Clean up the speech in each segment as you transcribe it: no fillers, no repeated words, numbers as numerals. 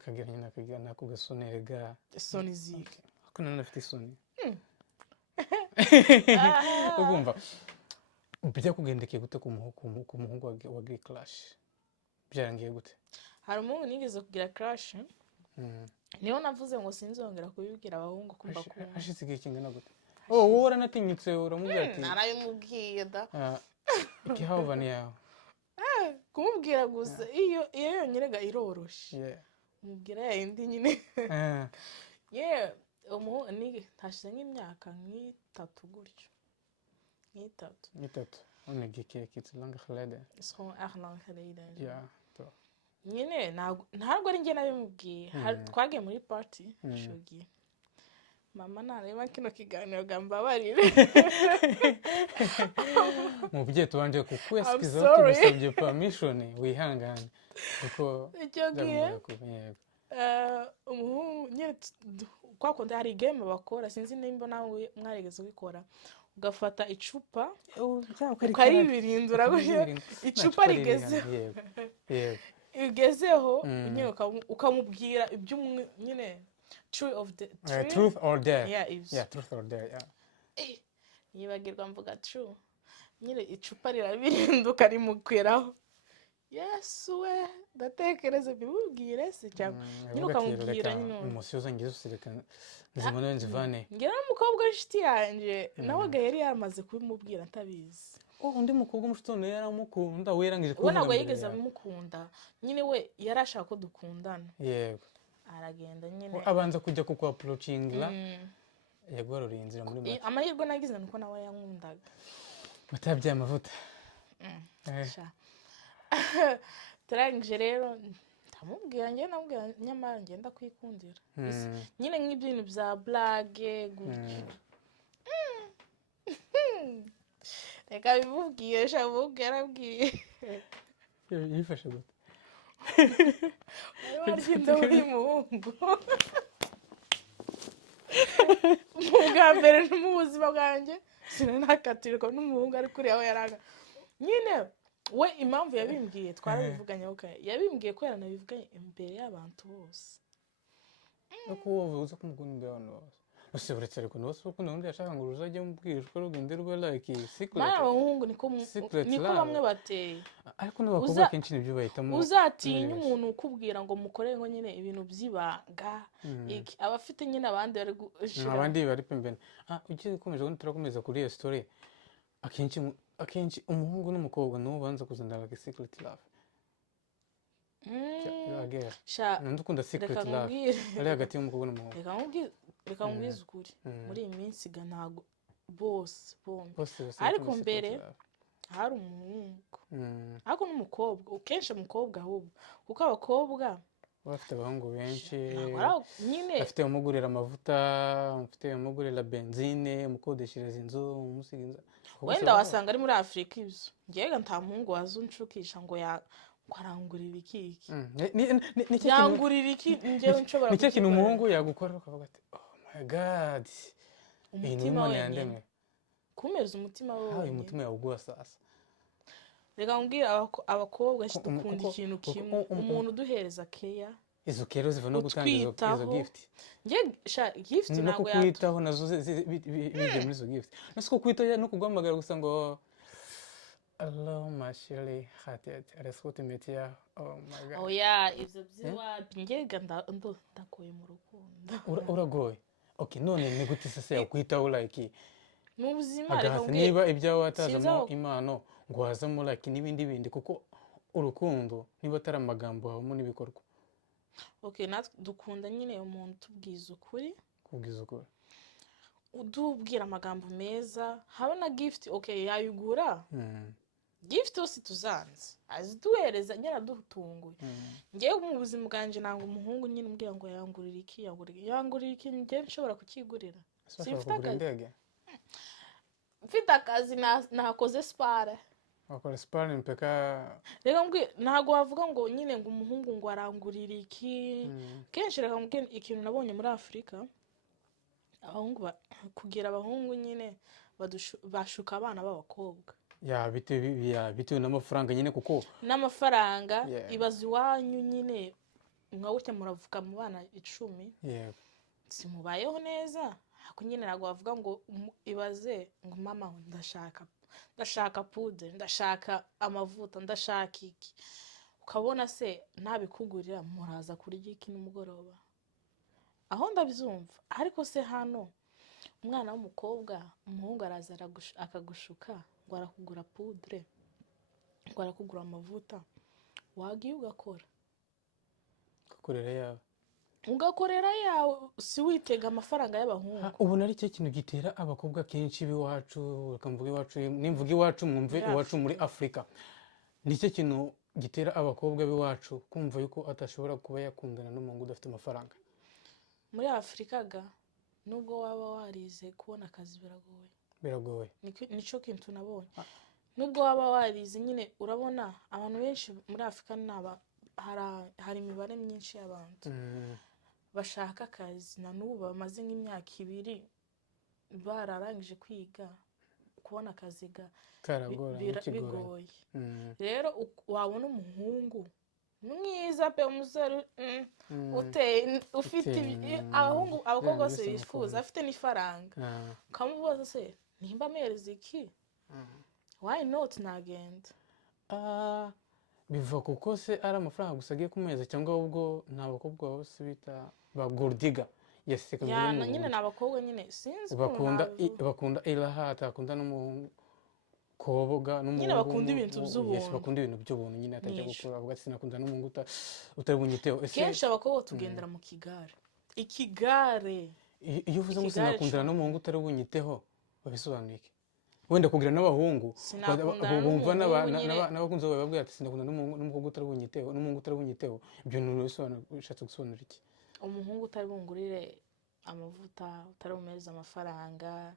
akagira nyine akagira nako gasonere ga isoni zike ako none afite isoni ugumva bijya kugendekeye gute ku muhungu wa gay clash byarangiye gute hari umuhungu nigeze kugira crush niyo navuze ngo sinzongera kubibwira abahungu kumva ko ashitse igihe kingana gute wowe uranatinyutse uramubwira ati narabimubwiye da ikihavani yawe kumubwira gusa iyo yonyerega iroroshe mubwira yindi nyine umuhungu ni tashize nk'imyaka nk'itatu gutyo nk'itatu on est gekeke lange geleden is gewoon echt lang geleden ja toch nyine ntabwo ari njye nabimubwiye twagiye muri party shogi mama nareba kino kiganiro gambabarire mubye tubanje kukwesikiza tugusabye permission wihangane kuko umuhungu nyine kwakonda hari game bakora sinzi nimba nawe mwaregeze ubikora ugafata icupa ukaribirindura icupa rigeze igezeho nyine ukamubwira ibyo nyine truth or dare yeah truth or dare yibagirwa mvuga true nyine icupa rirabirinduka rimukwiraho yesu we ndatekereza bimubwire se cyangwa nyine ukamubwira nyine umusiyoza ngize usirekana nzimana nzivane ngira umukobwa w'inshuti yanjye nawe yari yamaze kubimubwira atabizi undi mukobwa mushitone yaramukunda we yarangije kuvuga ntabwo yigeze amukunda nyine we yarashaka ko dukundana yego aragenda nyine abanza kujya kuko approachinga yagwaruriye inzira muri amahirwe nagize nuko nawe yankundaga batabyaye amavuta turangije rero ndamubwira njye nabwira nyamara ngenda kwikundira nyine nk'ibintu bya blague gutyo reka bimubwiye shabubwe yarabwiye yifashe gute waryo indobo y'umuhungu mu bwa mbere no mu buzima bwanjye sinanakatirwa n'umuhungu ari kuri aho yaraga nyine we impamvu yabimbwiye twarabivuganye yabimbwiye ko yaranabivuganye imbere y'abantu bose uko wowe kumukunda imbere y'abantu bose ose buretse ariko nose uko nundi yashaka ngo uzajye mubwira ko rugende rwa like secret mara abahungu niko bamwe bateye ariko n'abakobwa kenshi nibyo bahitamo uzatinya umuntu ukubwira ngo mukore ngo nyine ibintu by'ibanga abafite nyine abandi bari gushira abandi bari pembene ugiye gukomeza ngo turakomeza kuri iyo story akenshi umuhungu n'umukobwa no banza kuzandara ka secret love ndukunda secret love ari hagati y'umukobwa n'umuhungu reka mubwize ukuri muri iyi minsi ga ntago bose ariko mbere hari umuhungu ariko n'umukobwa kenshi umukobwa ahubwo kuko abakobwa bafite abahungu benshi bafite umugurira amavuta bafite umugurira benzine umukodeshereza inzu umusiga inzu wenda wasanga ari muri Afrika ibyo njyega nta muhungu wazunshukisha ngo kwarangurira iki yangurira iki njyewe nshobora nicyo kintu umuhungu yagukora ukavuga ati oh my god umutima wanyine kumeza umutima wawe umutima yawugwa sasa reka mbwira abakobwa dukunda ikintu kimwe umuntu uduhereza care izo kero ziva no gutanga izo gift nge gift ntabwo kwitaho nazo bije muri izo gift nasuko kwitaho no kuguhamagara gusa ngo hello ma chérie khatet arescote metia oh my god oya ivyo byiwa ngega ndakoye mu rukundo uragoye okay none ni gute sasa yakwitaho like mu buzima reka niba ibyawe watazamo impano ngo wazamo like n'ibindi kuko urukundo niba atari amagambo habamo n'ibikorwa okay natwe dukunda nyine umuntu tubwiza ukuri udubwira amagambo meza habona gift okay yayugura gift ose tuzanze aziduhereza nyara dutunguye ngiye mu buzima bwanje nanga umuhungu nyine umbwira ngo yangurira iki ngiye nshobora kukigurira mfite akazi nakoze spare wakora spare mpeka reka mbwi ntago wavuga ngo nyine ngo umuhungu ngo arangurira iki kenshi reka mbwi ikintu nabonye muri Afrika abahungu kugira abahungu nyine bashuka abana b'abakobwa bitewe n'amafaranga nyine kuko n'amafaranga ibaza iwanyu nyine mwa gutya muravuka mu bana 10 yego simubayeho neza ako nyine ntabwo bavuga ngo ibaze ngo mama ndashaka poudre ndashaka amavuta ndashaka iki ukabona se ntabikugurira muraza kurya iki nimugoroba aho ndabyumva ariko se hano umwana w'umukobwa umuhungu araza akagushuka ngo arakugura poudre ngo arakugura amavuta wagiye ugakora ugakorera yawe si witega amafaranga y'abahungu ubu nari cyo kintu gitera abakobwa kenshi b'iwacu bakamvuga iwacu nimvuga iwacu mwumve iwacu muri Afrika nicyo kintu gitera abakobwa b'iwacu kumva yuko atashobora kuba yakundana n'umuhungu udafite amafaranga muri Afrika ga nubwo waba warize kubona akazi biragoye nico kintu nabonye nubwo waba warize nyine urabona abantu benshi muri Afrika hari imibare myinshi y'abantu bashaka akazi na n'ubu bamaze nk'imyaka 2 bararangije kwiga kubona akazi bigoye rero wabona umuhungu mwiza pe umusore ufite abakobwa bose bifuza afite n'ifaranga kamubaza se nimba amereza iki why not nagenda biva kuko se ari amafaranga gusa agiye kumeza cyangwa ahubwo nta bakobwa bose bita ba gordiga nyine n'abakobwa nyine sinzi bakunda ilahata akunda n'umukobwa nyine bakunda ibintu by'ubuntu bakunda ibintu by'ubuntu nyine atajya gukora avuga ati sinakunda n'umuhungu utari bunyiteho kenshi abakobwa tugendera mu ikigare iyo uvuze ngo sinakundana n'umuhungu utari bunyiteho babisobanuye iki wenda kugira n'abahungu bumva n'abakunzi bawe babwira ati sinakunda n'umukobwa utari bunyiteho n'umuhungu utari bunyiteho ibyo bishatse gusobanura iki umuhungu utari bungurire amavuta utari bumeze amafaranga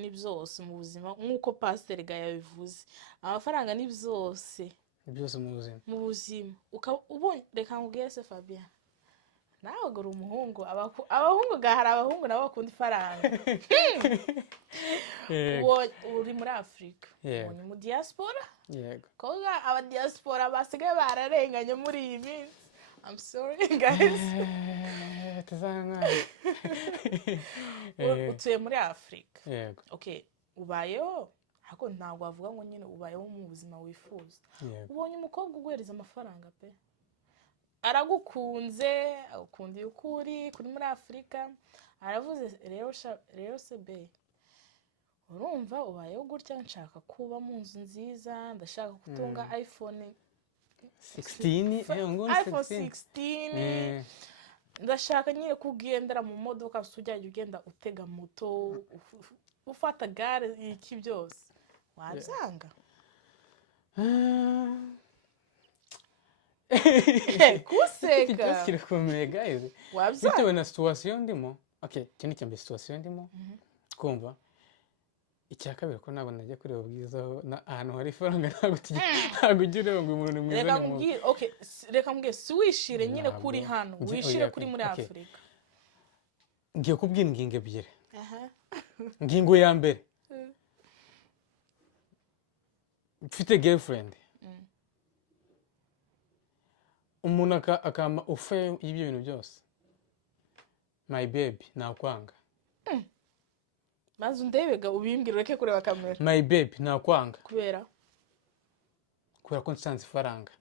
ni byose mu buzima nk'uko pasiteri ga yabivuze amafaranga ni byose mu buzima ubonye reka nkubwire se Fabien nawe ugura umuhungu abahungu hari abahungu nabo bakunda ifaranga uri muri Afrika uri mu diaspora koga aba diaspora basigaye bararenganye muri iyi minsi I'm sorry guys utuye muri Afrika okay ubayeho ariko ntabwo wavuga ngo nyine ubayeho mu buzima wifuza ubonye umukobwa uguhereza amafaranga pe aragukunze agukundiye ukuri kuri muri Afrika aravuze rero se be urumva ubayeho gutya nshaka kuba mu nzu nziza ndashaka gutunga iPhone 16 ndashaka nyine kugendera mu modoka sujyaje ugenda utega moto ufata gare iki byose wabyanga kuseka kirakomeye guys bitewe na situation ndimo okay cyane cyane situation ndimo kumva icya kabiri ko ntabwo najya kureba ubwizaho ahantu hari ifaranga ntabwo ugire ngo umuntu mwiza ni okay reka mbwiye si wishire nyine kuri hano wishire kuri muri Afrika ngiye kubwira ingingo ebyiri ingingo ya mbere mfite girlfriend umuntu akama ufe y'ibyo bintu byose my baby nakwanga maze undebega ubimbwira reke kureba kamera my baby nakwanga kubera ko nsanze ifaranga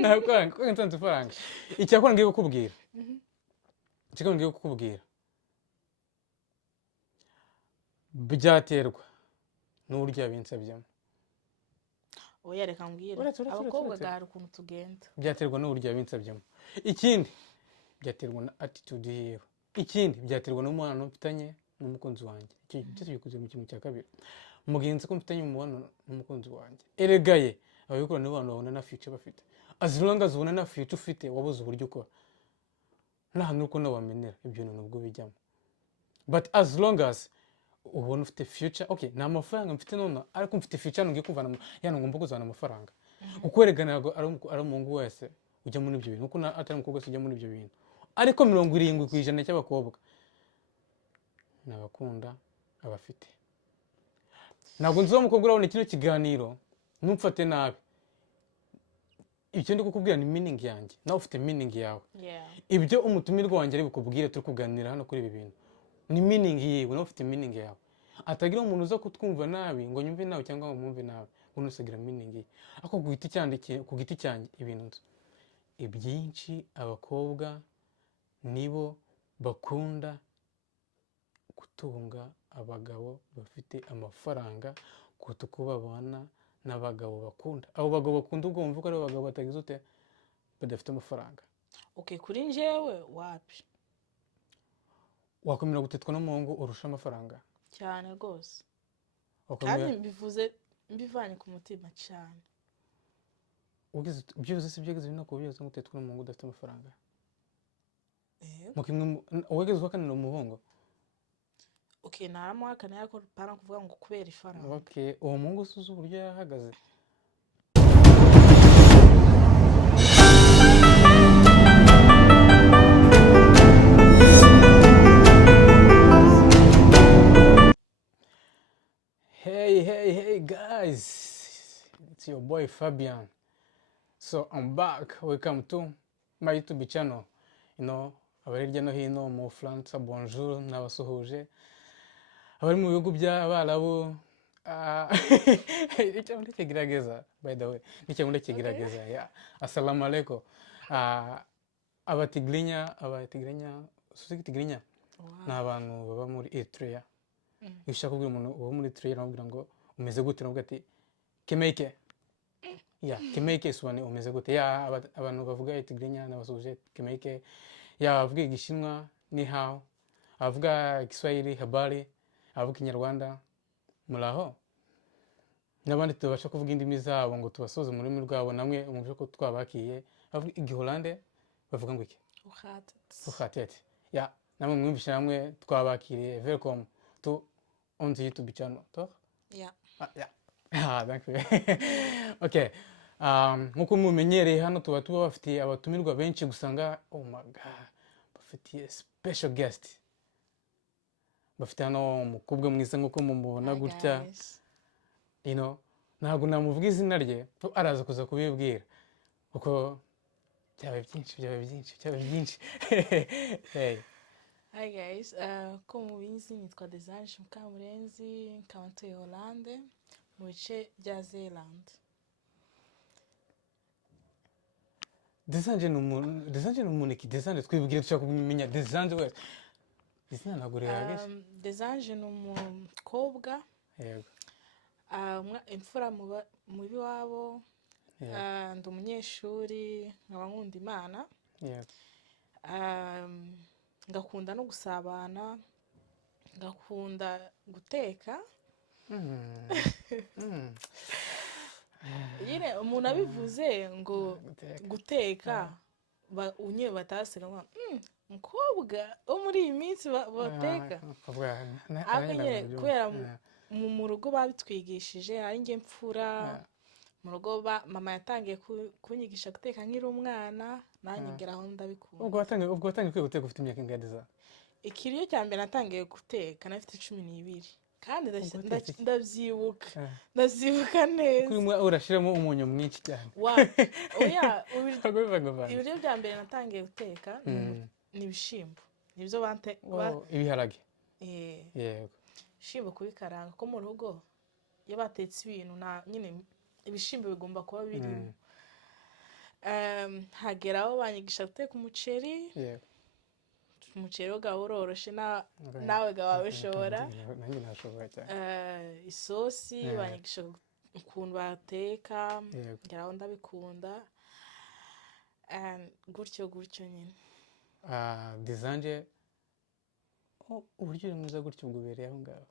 nakwanga ko nsanze ifaranga icyakora ngiye kukubwira byaterwa n'uburyo yabinsabye oya reka mbwira abakobwa gahari ukuntu tugenda byaterwa n'uburyo yabinsabye ikindi byaterwa na attitude yiwe ikindi byaterwa n'umwana mfitanye n'umukunzi wanjye iki cyose bikuze mu kintu cya kabiri mugenzi ko mfitanye umubano n'umukunzi wanjye eregaye ababikora n'abantu babona na future bafite as long as ubona na future ufite wabuze uburyo ukora nta nuko nawamenera ibyo nubwo bijyamo but as long as ubona ufite future okay nta mafaranga mfite none ariko mfite future ngiye kuvana yana ngomba kuzana amafaranga uko eregana ari umungu wese ujya muri ibyo bintu uko atari umukobwa wese ujya muri ibyo bintu ariko 70% cy'abakobwa nabakunda abafite ntabwo nzo umukobwa urabona kino kiganiro numfate nabi ibyo ndi kukubwira ni meaning yanjye nawe ufite meaning yawe Yeah. ibyo umutumirwa wanjye ari bukubwire turi kuganira hano kuri ibi bintu ni meaning yiwe nawe ufite meaning yawe atagira umuntu uza kutwumva nabi ngo nyumve nawe cyangwa ngo mwumve nabi umuntu usagira meaning ye ako ku giti cyanjye ibintu nzi ibyinshi abakobwa nibo bakunda gutunga abagabo bafite amafaranga kuruta uko babana n'abagabo bakunda abo bagabo bakunda ubwo wumva ko ari abagabo batagize ute badafite amafaranga Okay, kuri njyewe wapi wakwemera gutetwa n'umuhungu urusha amafaranga cyane rwose wakwemera kandi mbivuze mbivanye ku mutima cyane byose si byegeze binako byose gutetwa n'umuhungu udafite amafaranga eh mukimwe wegeze uhakanira umuhungu okay naramuhakana yako para kuvuga ngo kubera ifaranga okay uwo muhungu usuze uburyo yahagaze Hey guys, it's your boy Fabian. So I'm back. Welcome to my YouTube channel. You know, abari hirya no hino mu France, bonjour, nabasuhuje. Abari mu bihugu by'Abarabu, icyo muri kigerageza by the way. Nicyo muri kigerageza. Yeah. Assalamu alaikum. Abatigrinya, suzi Tigrinya. N'abantu baba muri Eritrea. Ushaka kubwira umuntu uwo muri Eritrea namubwira ngo umeze gute navuga ati kemeke ya kemeke subane umeze gute ya abantu bavuga Tigrinya n'abasuje kemeke ya bavuga igishinwa ni how avuga Kiswahili habari avuga Kinyarwanda muraho n'abandi tubasha kuvuga indimi zabo ngo tubasoze mu rurimi rwabo namwe umuvyo ko twabakiye avuga igihorande bavuga ngo iki ukhatet ya namwe mwumvisha namwe twabakiriye welcome to on the YouTube channel, toch? Yeah. Yeah, dank u. Okay. Nkuko mumenyereye hano tuba bafitiye abatumirwa benshi gusanga oh my god bafitiye special guest bafite hano umukobwa mwiza nkuko mumubona gutya you know ntabwo namuvuga izina rye araza kuza kubibwira uko byabaye byinshi hey. Hi guys, ko mubizi nitwa Desange Mukamurenzi nkaba ntuye Hollande mu bice bya Zealand. Desange ni umuntu Desange twibwira dushaka kumenya Desange we izina ntabwo rihagije Desange ni umukobwa yego imfura mu biwabo ndi umunyeshuri nkaba nkunda Imana yego ngakunda no gusabana ngakunda guteka yine umuntu abivuze ngo guteka unye batasira ngo mukobwa wo muri iyi minsi bateka amenye kubera mu rugo babitwigishije ari nge mfura mu rugo mama yatangiye kunyigisha guteka nkiri umwana nanjye ngeraho ndabikunda ubwo watangiye kwiga guteka ufite imyaka ingahe za ikiriyo cya mbere natangiye guteka nafite 12 kandi ndabyibuka neza kuri mwe urashiramo umunyu mwinshi cyane oya ibiryo bya mbere natangiye guteka ni ibishimbo nibyo bante ibiharage yego ibishimbo kubikaranga ko mu rugo iyo batetse ibintu nyine ibishimbo bigomba kuba birimo hageraho banyigisha guteka umuceri umuceri wawe uroroshe nawe wabishobora nanjye nashobora cyane isosi banyigisha ukuntu bateka ngeraho ndabikunda gutyo nyine Desange uburyo uri mwiza gutyo ubwo ubereye aho ngaho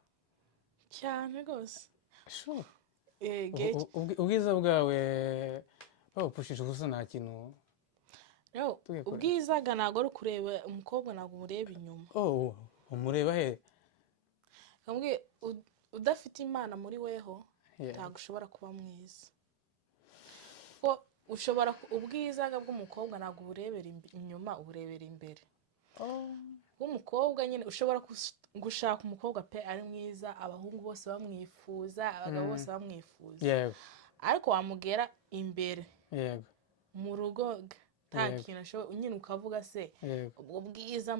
cyane rwose sure ubwiza bwawe babupushije gusa nta kintu ubwiza ntabwo ari kureba umukobwa ntabwo umureba inyuma umureba he udafite Imana muri weho ntabwo ushobora kuba mwiza ushobora ubwiza bw'umukobwa ntabwo uburebera inyuma uburebera imbere w'umukobwa nyine ushobora gushaka umukobwa pe ari mwiza abahungu bose bamwifuza abagabo bose bamwifuza yego ariko wamugera imbere yego mu rugo nta Yego. kintu ashoboye nyine ukavuga se yego ubwo bwiza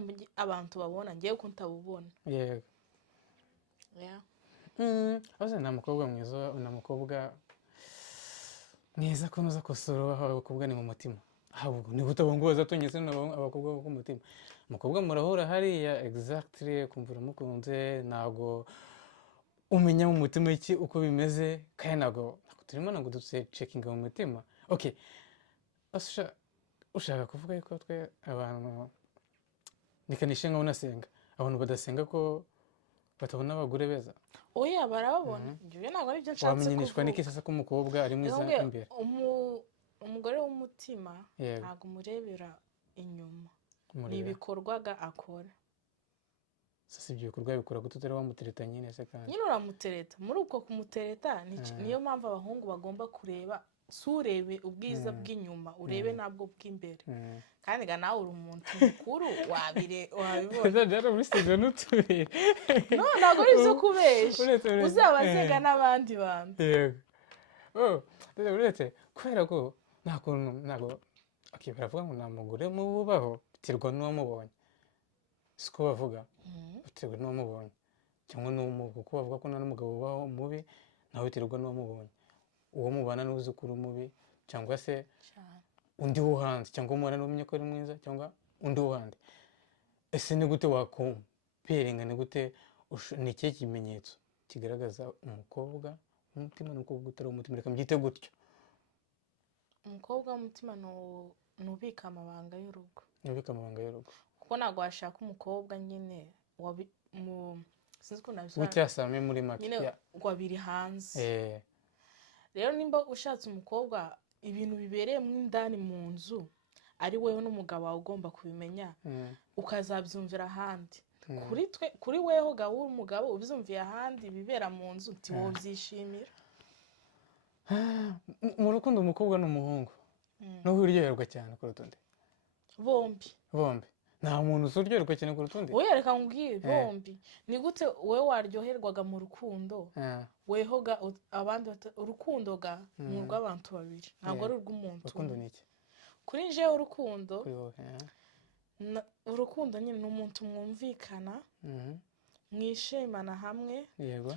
abantu babona ngewe ko ntabubona yego yeah. Ose nta mukobwa mwiza nta mukobwa mwiza ko nuza kosora abakobwa ni mu mutima ahubwo ni gute abongoza tunyese abakobwa bo ku mutima umukobwa murahura hariya exactly kumva uramukunze ntabwo umenya mu mutima iki uko bimeze kandi ntabwo turimo ntabwo ducekinga mu mutima okay ushaka kuvuga yuko twe abantu nikanishe nkaho unasenga abantu badasenga ko batabona abagore beza oya barababona ibyo ntabwo ari byo nshatse wamenyeshwa n'iki sasa ko umukobwa ari mwiza imbere umugore w'umutima Yego. ntabwo umurebera inyuma ni Umureba. ibikorwaga akora sasa ibyo bikorwa bikora gute utari wamutereta nyine se kandi nyine uramutereta muri uko kumutereta niyo mpamvu abahungu bagomba kureba si urebe ubwiza bw'inyuma urebe nabwo bw'imbere kandi ga nawe uri umuntu mukuru wabibona byari muri studio n'uturere no ntabwo ari ibyo kubesha uzabazega n'abandi bantu yego uretse kubera ko nta kuntu ntabwo baravuga ngo nta mugore mubaho biterwa n'uwamubonye siko bavuga biterwa n'uwamubonye cyangwa kuko bavuga ko nta n'umugabo ubaho mubi nawe biterwa n'uwamubonye uwo mubana n'uzi ko uri mubi cyangwa se undi wo hanze cyangwa umubana n'umenye ko ari mwiza cyangwa undi wo hanze ese ni gute wakumperinga ni gute ni ikihe kimenyetso kigaragaza umukobwa w'umutima n'umukobwa utari umutima reka mbyite gutyo umukobwa w'umutima nubika amabanga y'urugo nubika amabanga y'urugo kuko ntabwo washaka umukobwa nyine sinzi ukuntu nabisobanura w'icyasame muri make nyine wabiri hanze rero nimba ushatse umukobwa ibintu bibereyemo indani mu nzu ari wowe n'umugabo wawe ugomba kubimenya ukazabyumvira ahandi kuri weho gawe umugabo ubyumviye ahandi bibera mu nzu ntiwobyishimira mu rukundo umukobwa n'umuhungu n'ubu uryoherwa cyane kuruta undi bombi nta muntu uryoherwa cyane kuruta undi wowe reka nkubwire bombi ni gute wowe waryoherwaga mu rukundo weho ga abandi urukundo ga ni urw'abantu babiri ntabwo ari urw'umuntu urukundo ni iki kuri njewe urukundo nyine ni umuntu mwumvikana mwishimana hamwe yego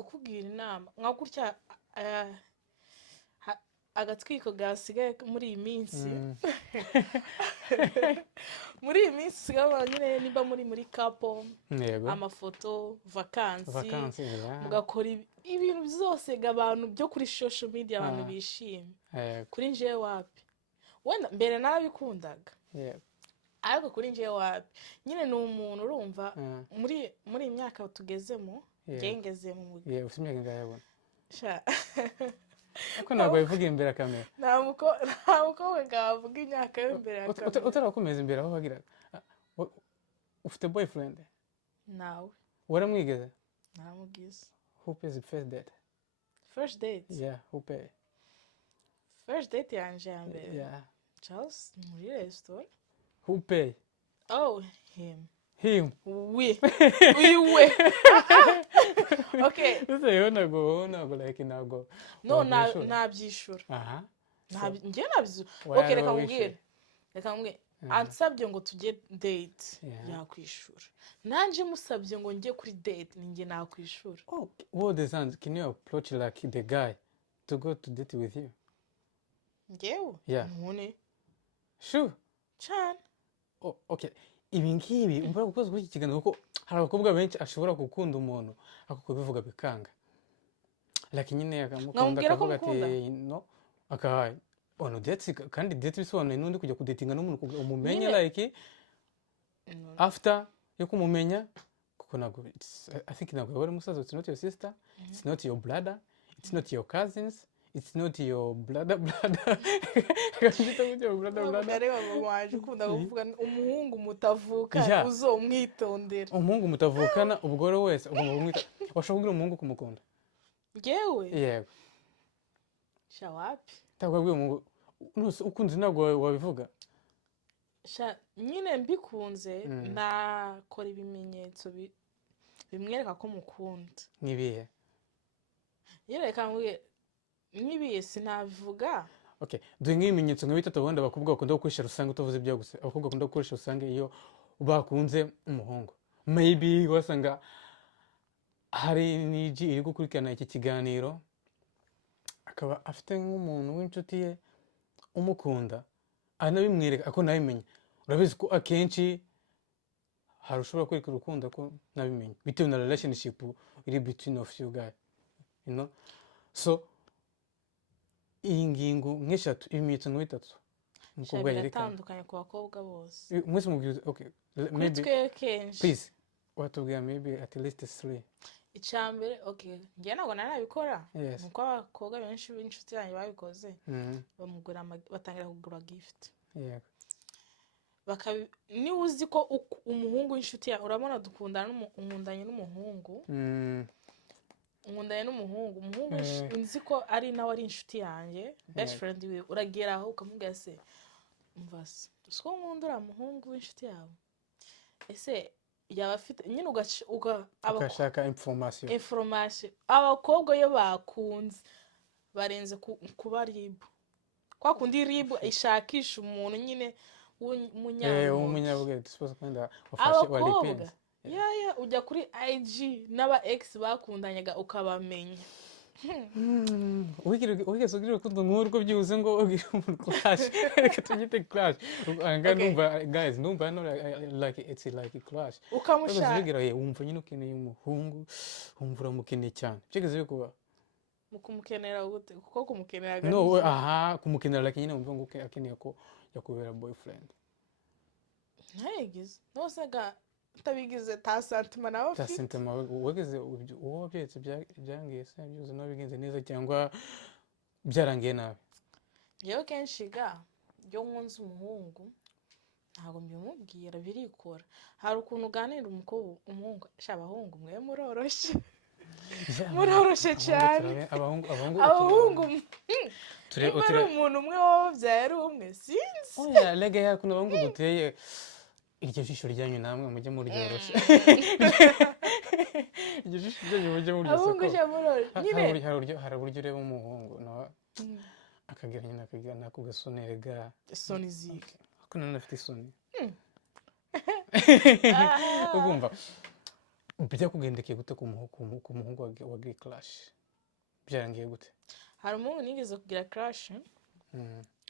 ukubwira inama nka gutya agatwiko gasigaye muri iyi minsi muri iyi minsi usigaye nyine niba muri kapo amafoto vakansi mugakora ibintu byose abantu byo kuri social media abantu bishimye kuri njewe wapi wenda mbere narabikundaga ariko kuri njewe wapi nyine ni umuntu urumva muri iyi myaka tugezemo ngengeze mu mugihe ufite imyaka ingahe yabona ariko ntabwo bivuga imbere ya kamera nta mukobwa ngavuga imyaka yo imbere ya kamera utarakomeza imbere aho bagiraga ufite boyfriend nawe waramwigeze naramubwiza who pays the first date yeah who pay first date yanje ya mbere yeah Charles muri restaurant who pay oh him we okay sasa yo ntabwo like ntabwo no nabyishura njye nabyishura okay reka nkubwire ansabye ngo tujye date yakwishura nanje musabye ngo njye kuri date ninjye nakwishura what the sounds can you approach like the guy to go to date with you njyewe none sure cyane okay ibi ngibi umbara gukoza kuri iki kiganiro kuko hari abakobwa benshi ashobora gukunda umuntu ako kubivuga bikanga lakini nyine akamukunda akavuga ati no akahaye ono date kandi date bisobanuye n'undi kujya kudatinga n'umuntu umumenye like after yo kumumenya kuko ntabwo I think ntabwo wari musaza it's not your sister it's not your brother it's not your cousins it's not your brother reba waje ukunda kuvuga umuhungu mutavuka uzomwitondera umuhungu mutavukana ubwo rero wese ugomba kumwita washobora kubwira umuhungu kumukunda ngewe yego sha wapi tabwabwiye umuhungu ukunze ntabwo wabivuga sha nyine mbikunze nakora ibimenyetso bimwereka ko mukunda nibihe yereka nk'ibiye sinabivuga okay duhe nk'ibimenyetso nka bitatu abandi abakobwa bakunda gukoresha rusange utavuze ibyo gusa abakobwa bakunda gukoresha rusange iyo bakunze umuhungu maybe wasanga hari n'igi iri gukurikirana iki kiganiro akaba afite nk'umuntu w'inshuti ye umukunda anabimwereka ako nabimenya urabizi ko akenshi hari ushobora kwereka urukundo ko nabimenya bitewe na relationship iri between of you guys you know so iyi ngingo nk'eshatu ibimenyetso nka bitatu umukobwa yerekana biratandukanye ku bakobwa bose mwese mubwira okay maybe kenshi please watubwira maybe at least 3 icambere okay ngiye ntabwo narabikora nuko abakobwa benshi b'inshuti yanjye babikoze bamugura batangira kugura gift yego ni uzi ko umuhungu w'inshuti yawe urabona dukundana umundanye n'umuhungu umuhungu nzi ko ari nawe ari inshuti yanjye best friend we urageraho ukamubwira se umva se usko nkundura umuhungu w'inshuti yawe ese yaba afite nyine ugashaka information abakobwa yo bakunze barenze kuba Reba kwa kundi Reba ishakisha umuntu nyine w'umunyabwenge suppose kwenda wafashe walipenze ujya kuri IG n'aba ex bakundanyaga ukabamenya wigeze ugira urukundo nk'urwo byuze ngo ugira umuntu clash reka tugite clash anga numva guys numva no like it's like a clash ukamushaka ugira wumva nyine ukeneye umuhungu wumva uramukeneye cyane cyigeze kuba mukumukenera gute kuko kumukenera no kumukenera like nyine wumva ngo akeneye ko yakubera boyfriend ntayigize nosaga tabigize ta sentiment nawe ta sentiment wageze uwo byetse byangiye se byuze no bigenze neza cyangwa byarangiye nabi yewe kenshi byo nkunze umuhungu ntabwo mbimubwira birikora hari ukuntu uganira umuhungu abahungu mwe muroroshe cyane abahungu turi umuntu umwe wabyaye ari umwe sinzi oya lege yakuno abahungu duteye iryo jisho ryanyu namwe mujye muryoroshe iryo jisho ryanyu mujye muryoroshe hari uburyo ureba umuhungu nawe akagira nyine akagira nako gasonere isoni zike ako none afite isoni ugumva bijya kugendekeye gute ku muhungu wa gay clash byarangiye gute hari umuhungu nigeze kugira clash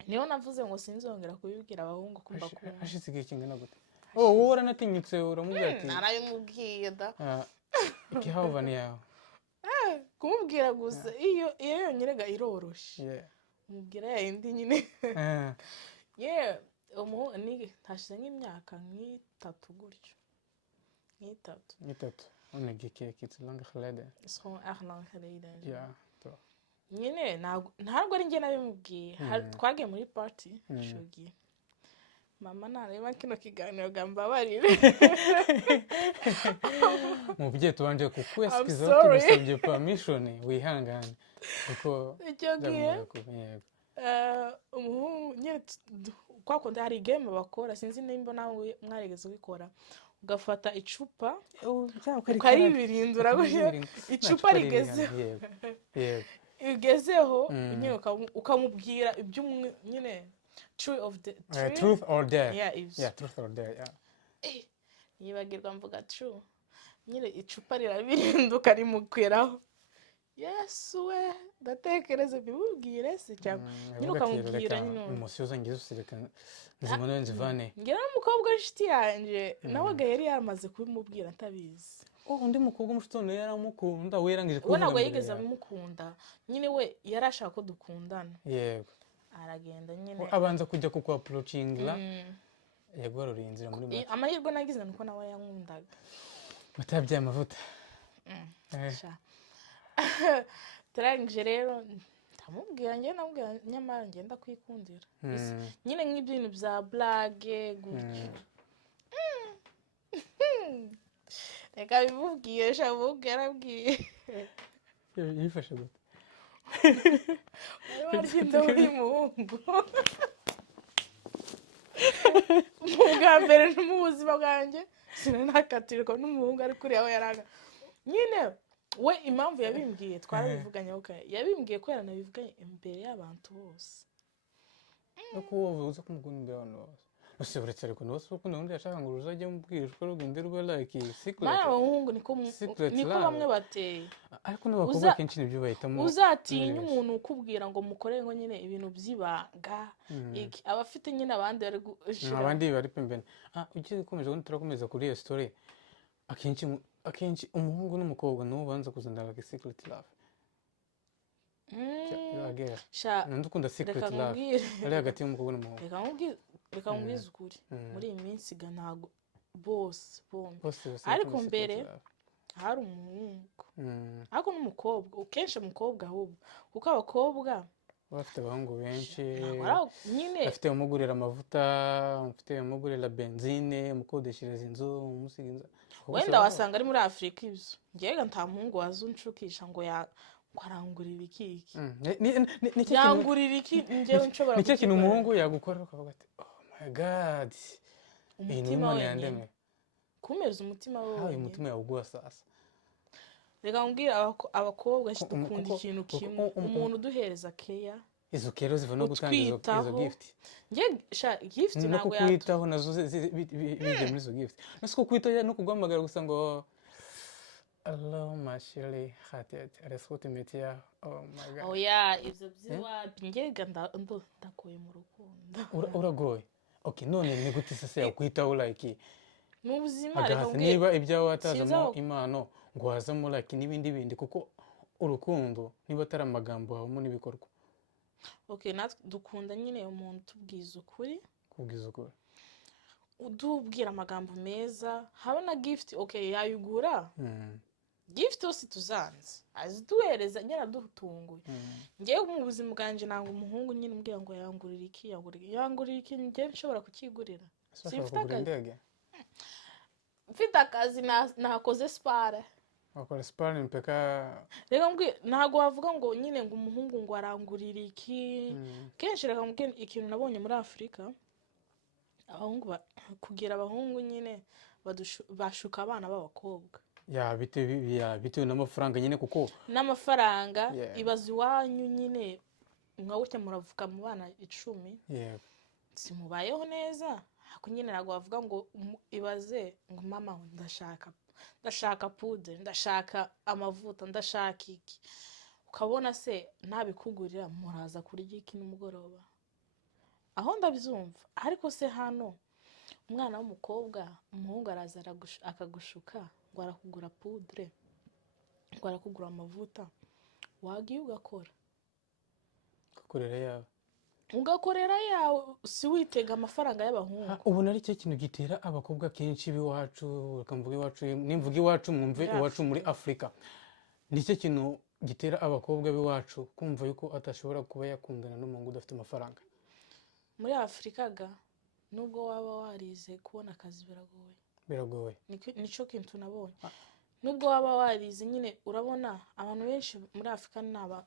niyo navuze ngo sinzongera kubibwira abahungu kumva ko ashitse igihe kingana gute wowe uranatinyutse uramubwira ati narabimubwiye da ikihava ni yawe kumubwira gusa iyo yonyerega iroroshe mubwira yindi nyine umuhungu ntashize nk'imyaka nk'itatu gutyo nk'itatu on est gekeke it's lang geleden is gewoon echt lang geleden ja toch nyine ntabwo ari njye nabimubwiye twagiye muri party shogi mama nareba kino kiganiro gambabarire mubye tubanje kukwesikiza tubasabye permission wihangane uko cyogiye umuhungu nyine kwa kundi hari game bakora sinzi nimba nawe mwarigeze ubikora ugafata icupa ukaribirindura icupa rigezeho nyine ukamubwira ibyo nyine truth or dare truth or dare yibagirwa mvuga true nyine icupa rirabirinduka rimukwiraho yesu we ndatekereza bimubwire se cyangwa nyine ukamubwira nyine umusiyoza ngize usirekana nzimana nzivane ngira umukobwa w'inshuti yanjye nawe yari yamaze kubimubwira atabizi undi mukobwa w'umushuti yaramukunda we yarangije kuvuga ntabwo yigeze amukunda nyine we yarashaka ko dukundana yego aragenda nyine abanza kujya kuko approachinga yagororeye inzira muri make amahirwe nagize nuko nawe yankundaga mutabyaye amavuta turangije rero ndamubwira njye nabwira nyamara ngenda kwikundira nyine nk'ibintu bya blague gutyo reka bimubwiye shabubwe yarabwiye yifashe gute warya indobo y'umuhungu mu bwa mbere no mu buzima bwanjye sinanakatirwa n'umuhungu ari kuri aho yaraga nyine we impamvu yabimbwiye twarabivuganye yabimbwiye ko yaranabivuganye imbere y'abantu bose no kuba uza kumukunda imbere y'abantu bose ese uretse ariko nawe si ukunda undi yashaka ngo uzajye mubwirishwa rugende rwe like secret mwana abahungu niko bamwe bateye ariko n'abakobwa kenshi nibyo bahitamo uzatinya umuntu ukubwira ngo mukore ngo nyine ibintu by'ibanga aba afite nyine abandi bari gushira abandi bari pembeni ugiye gukomeza ubundi turakomeza kuri iyo story akenshi umuhungu n'umukobwa nibo banza kuzana like secret love ndukunda secret love ari hagati y'umukobwa n'umuhungu reka mubwize ukuri muri iyi minsi ga ntago bose ariko mbere hari umuhungu ariko n'umukobwa kenshi umukobwa ahubwo kuko abakobwa bafite abahungu benshi nyine bafite umugurira amavuta bafite umugurira benzine umukodeshereza inzu umusiga inzu wenda wasanga ari muri Afurika ibyo njyewe nta muhungu wazunshukisha ngo arangurira iki yangurira iki njyewe nshobora nicyo kintu umuhungu yagukora ukavuga ati oh my god umutima wenyine kumeza umutima wenyine umutima yawuguha sasa reka mbwira abakobwa dukunda ikintu kimwe umuntu uduhereza keya izo kero ziva no gutanga izo gift gift ntabwo yakwitaho nazo bijye muri izo gift nasi ko kwitaho no kuguhamagara gusa ngo hello my Shirley hearted rescue metia oh my god oya ibyo by'iwapi ngega ndakoye mu rukundo uragoye okay none ni gute sasa yakwitaho like mu buzima reka mbwira niba ibyawe watazamo impano ngo wazamo like n'ibindi kuko urukundo niba atari amagambo habamo n'ibikorwa okay natwe dukunda nyine umuntu tubwiza ukuri udubwira amagambo meza habe na gift okay yayugura gift yose tuzanze aziduhereza nyine adutunguye ngewe mu buzima bwanje nanga umuhungu nyine umbwira ngo yangurira iki ngewe nshobora kukigurira mfite akazi nakoze spare wakora spare mpeka reka mbwira ntago wavuga ngo nyine ngo umuhungu ngo arangurira iki kenshi reka mbwira ikintu nabonye muri Afurika abahungu kugira abahungu nyine bashuka abana b'abakobwa bitewe n'amafaranga nyine kuko n'amafaranga ibaza iwanyu nyine mwawuke muravuga mu bana 10 simubayeho neza ako nyine ntago wavuga ngo ibaze ngo mama ndashaka poudre ndashaka amavuta ndashaka iki ukabona se ntabikugurira muraza kurya iki n'umugoroba aho ndabyumva ariko se hano umwana w'umukobwa umuhungu araza akagushuka ngo arakugura poudre ngo arakugura amavuta wagiye ugakora ugakorera yawe si witega amafaranga y'abahungu ubu nari cyo kintu gitera abakobwa kenshi b'iwacu bakamvuga iwacu nimvuga iwacu mwumve iwacu muri Afurika nicyo kintu gitera abakobwa b'iwacu kumva yuko atashobora kuba yakundana n'umuhungu udafite amafaranga muri Afurika ga nubwo waba warize kubona akazi biragoye nico kintu nabonye nubwo waba warize nyine urabona abantu benshi muri Afurika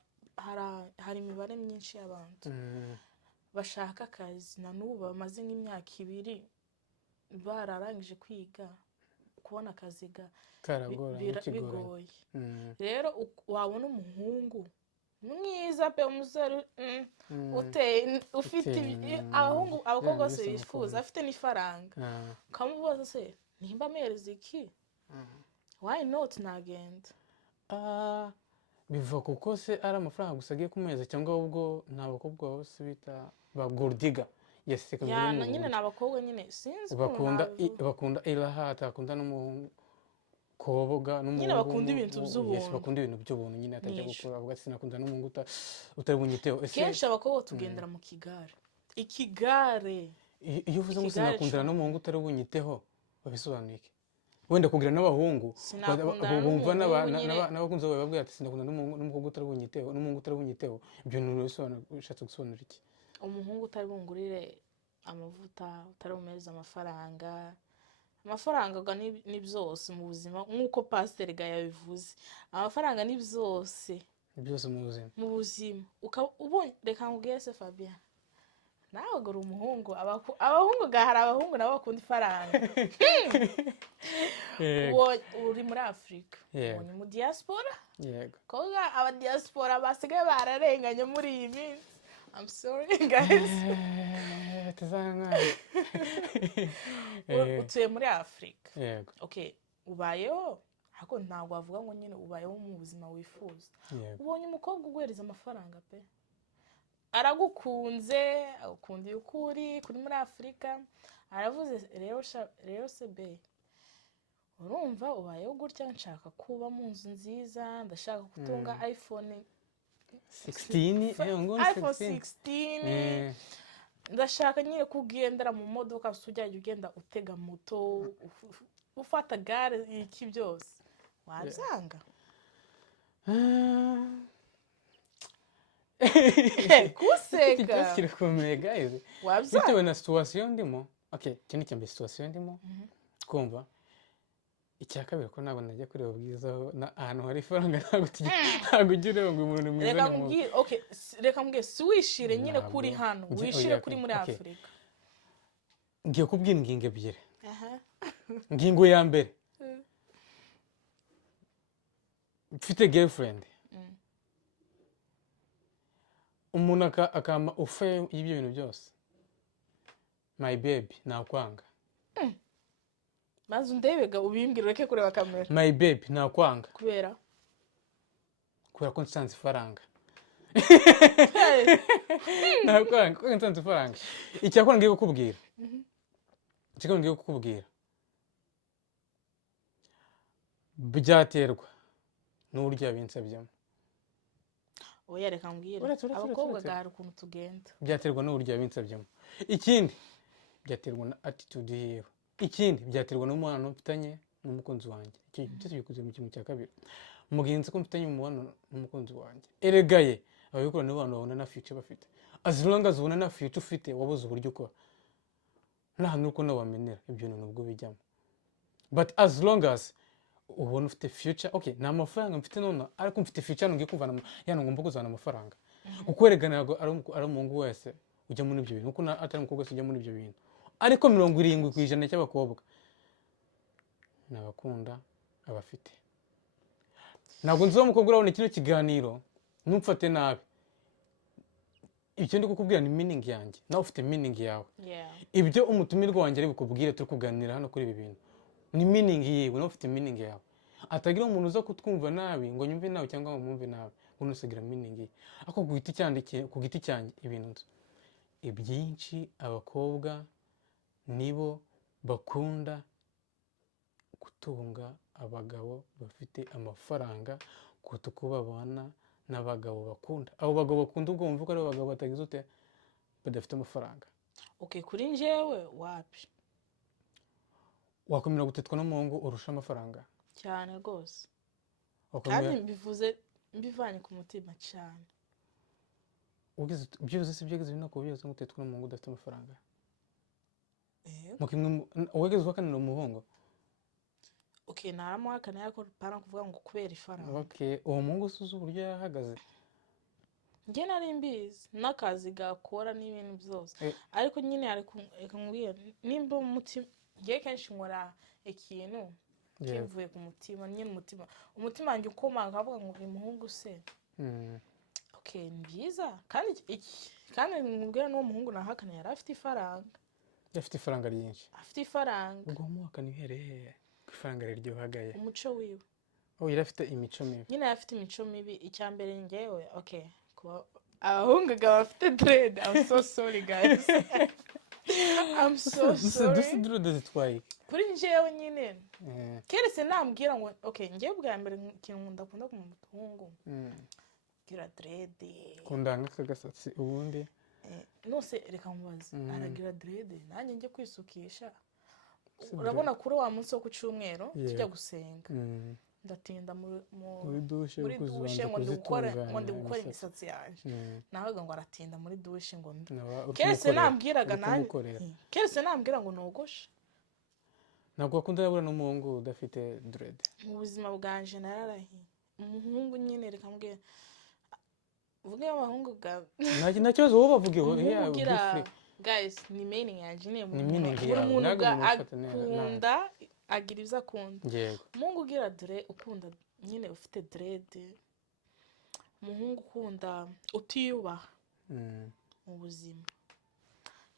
hari imibare myinshi y'abantu bashaka akazi na n'ubu bamaze nk'imyaka 2 bararangije kwiga kubona akazi bigoye rero wabona umuhungu mwiza pe umusore ufite abakobwa bose bifuza afite n'ifaranga ukamubaza se nimba amereza iki why not nagenda biva kuko se ari amafaranga gusa agiye kumeza cyangwa ahubwo nta bakobwa bose bita ba gordiga nyine ni abakobwa nyine sinzi bakunda iraha atakunda n'umukobwa nyine bakunda ibintu by'ubuntu bakunda ibintu by'ubuntu nyine atajya gukora avuga ati sinakunda n'umuhungu utari bunyiteho kenshi abakobwa tugendera mu ikigare iyo uvuze ngo sinakundana n'umuhungu utari bunyiteho babisobanuye iki wenda kugira n'abahungu bumva n'abakunze bababwira ati sinakunda n'umukobwa utari bunyiteho n'umuhungu utari bunyiteho ibyo bishatse gusobanura iki umuhungu utari bungurire amavuta utari bumereza amafaranga ni byose mu buzima nk'uko pasiteri ga yabivuze amafaranga ni byose mu buzima ubonye reka nkubwire se Fabien nawe uri umuhungu abahungu hari abahungu nabo bakunda ifaranga uri muri Afurika uri mu diaspora koga aba diaspora basigaye bararenganye muri iyi minsi I'm sorry guys. tuzanga Utuye muri Afurika. yego Okay, ubayeho ariko ntabwo wavuga ngo nyine ubayeho mu buzima wifuza. yego Ubonye umukobwa uguhereza amafaranga pe, aragukunze, agukundiye ukuri kuri muri Afurika, aravuze rero sebe, urumva ubayeho gutya, nshaka kuba mu nzu nziza, ndashaka gutunga iPhone 16, ndashaka nyine kugendera mu modoka, ujya ugenda utega moto, ufata gare, iki byose wabyanga? Kuseka kirakomeye guys, wabyanga bitewe na situation ndimo. Okay, ikintu cyambere situation ndimo kumva. Icya kabiri ko ntabwo najya kureba ubwiza ahantu hari ifaranga, ntabwo ujya ureba ngo umuntu mwiza reka mbwira. Okay, reka mbwira, si wishire nyine kuri hano, wishire kuri muri Afurika. Ngiye kubwira ingingo ebyiri. Ingingo ya mbere, mfite girlfriend, umuntu akama ufe y'ibyo bintu byose, my baby nakwanga. Maze undebega ubimbwira, reke kureba kamera. My baby nakwanga kubera ko nsanze ifaranga. Nakwanga ko nsanze ifaranga. Icyakora ngiye kukubwira, byaterwa n'uburyo yabinsabyemo. oya reka mbwira, abakobwa gahari ukuntu tugenda. Byaterwa n'uburyo yabinsabyemo. Ikindi byaterwa na attitude yiwe. Ikindi byaterwa n'umubano mfitanye n'umukunzi wanjye. Icyo cyose bikuze mu kintu cya kabiri. Mugenzi ko mfitanye umubano n'umukunzi wanjye, eregaye ababikora n'abantu babona na future bafite. As long as ubona na future ufite, wabuze uburyo ukora, nta hantu uko nawamenera ibyo bintu nubwo bijyamo. But as long as ubona ufite future, okay, nta mafaranga mfite none ariko mfite future, ngiye kuvana yana ngomba kuzana amafaranga. Uko eregana ari umuhungu wese ujya muri ibyo bintu, uko atari umukobwa wese ujya muri ibyo bintu. Ariko 70% cy'abakobwa nabakunda abafite. Ntabwo nzi umukobwa urabona kino kiganiro numfate nabi. Icyo ndi kukubwira ni meaning yanjye, nawe ufite meaning yawe. Ibyo umutumirwa wanjye ari bukubwire turi kuganira hano kuri ibi bintu ni meaning yiwe, nawe ufite meaning yawe. Atagira umuntu uza kutwumva nabi ngo nyumve nawe cyangwa ngo mwumve nabi, unusigira meaning ye. Ako ku giti cyanjye ibintu ibyinshi abakobwa nibo bakunda gutunga abagabo bafite amafaranga kuruta uko babana n'abagabo bakunda. Abo bagabo bakunda ubwo bumva ko ari abagabo batagize ute, badafite amafaranga. Okay, kuri njyewe wapi wakomera gutetwa n'umuhungu urusha amafaranga cyane rwose, kandi mbivuze mbivanye ku mutima cyane. Ugize byose si byageze binako byose gutetwa n'umuhungu udafite amafaranga. Wageze wakanira umuhungu. Okay, naramuhakana yako para kuvuga ngo kubera ifaranga. Okay, uwo muhungu suzu uburyo yahagaze. Nge nari mbizi n'akazi gakora n'ibintu byose, ariko nyine ari kumubwira nimba umutima. Nge kenshi nkora ikintu kivuye ku mutima, nyine umutima wanjye ukomanga avuga ngo uyu muhungu se. Okay, nbiza kandi mubwira n'uwo muhungu nahakana yari afite ifaranga. Afite ifaranga ryinshi. Afite ifaranga. Ubwo muhakana ihereye ku ifaranga riryohagaye. Umuco wiwe. Yari afite imico mibi. Nyine afite imico mibi. Icyambere ngewe, okay, abahungu bafite dread. I'm so sorry guys. I'm so sorry. Dusi dread zitwaye. Kuri ngewe nyine. Keretse nambwira ngo okay, ngewe bwa mbere ikintu ndakunda ku muhungu. Gira dread. Kundanga kagasatsi ubundi. Nose reka mubaze, aragira dread nanjye njye kwisukisha. Urabona kuri wa munsi wo ku cyumweru tujya gusenga. Ndatinda muri dushe ngo ndukore imisatsi yanjye. Nahaga ngo aratinda muri dushe ngo keretse nambwiraga nanjye. Keretse nambwira ngo nogoshe. Ntabwo akunda yabura n'umuhungu udafite dread. Mu buzima bwanje nararahiye. Umuhungu nyine reka mbwira. Vuga abahungu bwa. Nta kibazo wowe bavuge guys, ni meaning yanjye ni meaning umuntu akunda agira ibyo akunda. Umuhungu ugira dread ukunda nyine ufite dread. Umuhungu ukunda utiyubaha. mu buzima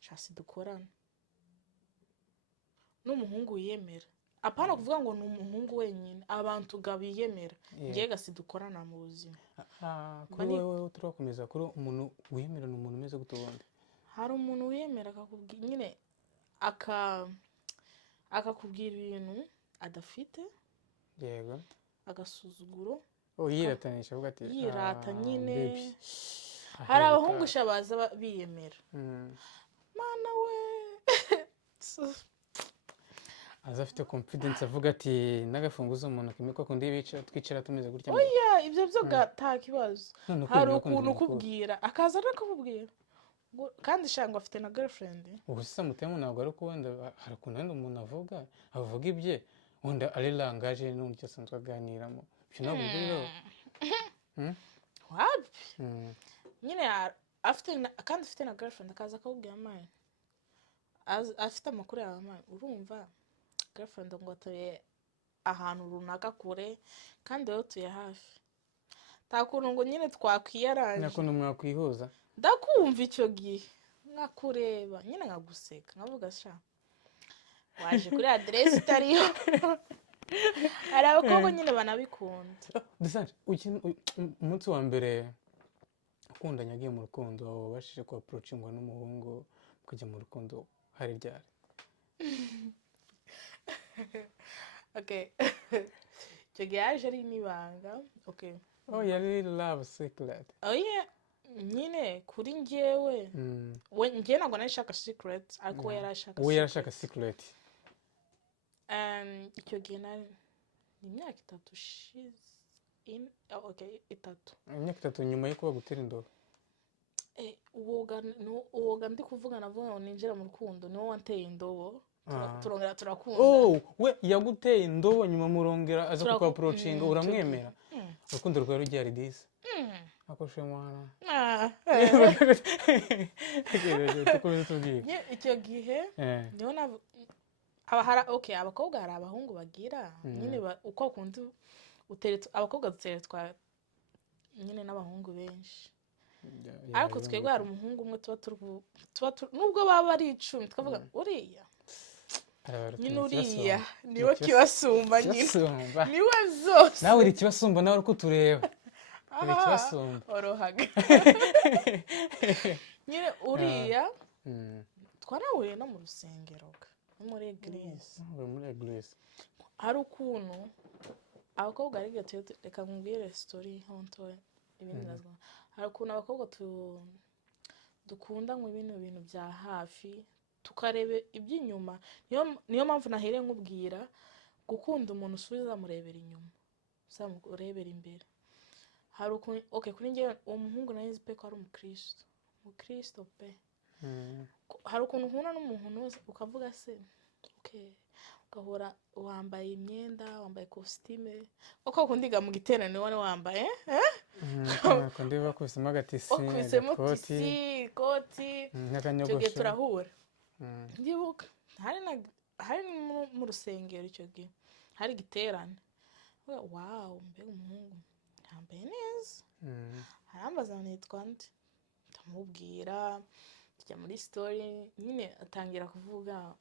shasi dukorana n'umuhungu wiyemera apana kuvuga ngo ni umuhungu wenyine abantu biyemera ngiye gasi dukorana mu buzima kuri wowe turakomeza kuri umuntu wiyemera ni umuntu umeze gute ubundi hari umuntu wiyemera akakubwira nyine akakubwira ibintu adafite yego agasuzuguro yiratanisha avuga ati yirata nyine hari abahungu baza biyemera mana we aza afite confidence avuga ati n'agafunguzo umuntu akimwe ko kundi twicara tumeze gutya oya ibyo byo gata kibazo hari ukuntu ukubwira akaza nakubwira kandi shangwa afite na girlfriend ubusisa mutemo ntabwo ari ko wenda hari ukuntu wenda umuntu avuga ibye wenda ari langaje n'undi cyasanzwe aganiramo ibyo ntabwo biriho wapi nyine kandi afite na girlfriend akaza akubwira amaye afite amakuru yawe amaye urumva girlfriend ngo atuye ahantu runaka kure kandi wowe utuye hafi takuntu ngo nyine twakwiyaranje nakuntu mwakwihuza ndakumva icyo gihe nkakureba nyine nkaguseka nkavuga sha waje kuri address itariyo hari abakobwa nyine banabikunda dusanje umunsi wa mbere ukundanye agiye mu rukundo wabashije ku approachingwa n'umuhungu kujya mu rukundo hari ryari okay icyo gihe yaje ari n'ibanga okay yari love secret yeah nyine kuri njyewe njye ntabwo nari shaka secret ariko we yarashaka secret icyo gihe nari imyaka 3 she's in okay 3 imyaka 3 nyuma yo kuba gutera indobo uwoga ndi kuvuga navuga ngo ninjira mu rukundo niwo wanteye indobo turongera turakunda we yaguteye indobo nyuma murongera aza ku approaching uramwemera urukundo rwawe rugiye ridise akoshe mwana icyo gihe niho abakobwa hari abahungu bagira nyine uko kundi abakobwa duteretwa nyine n'abahungu benshi ariko twebwe hari umuhungu umwe tuba nubwo baba ari 10 twavuga uriya nyine uriya niwe kibasumba nyine niwe zose nawe uri kibasumba nawe uko tureba uri kibasumba orohaga nyine uriya twarahuye no mu rusengero muri eglise hari ukuntu abakobwa ari gato reka nkubwire story hontoye ibindi nazwa hari ukuntu abakobwa dukunda ibintu bya hafi tukarebe iby'inyuma niyo mpamvu nahere nkubwira gukunda umuntu usubiza murebera inyuma uzamurebera imbere hari ukuntu kuri njye uwo muhungu narizi pe ko ari umukristo pe hari ukuntu uhura n'umuntu ukavuga se ugahora wambaye imyenda wambaye kositime uko kundiga mu giterane wari wambaye kundi bakubisemo agatisi ikoti icyo gihe turahura ndibuka hari mu rusengero icyo gihe hari igiterane wow mbega umuhungu yambaye neza harambaza nitwa nde ndamubwira tujya muri story nyine atangira kuvuga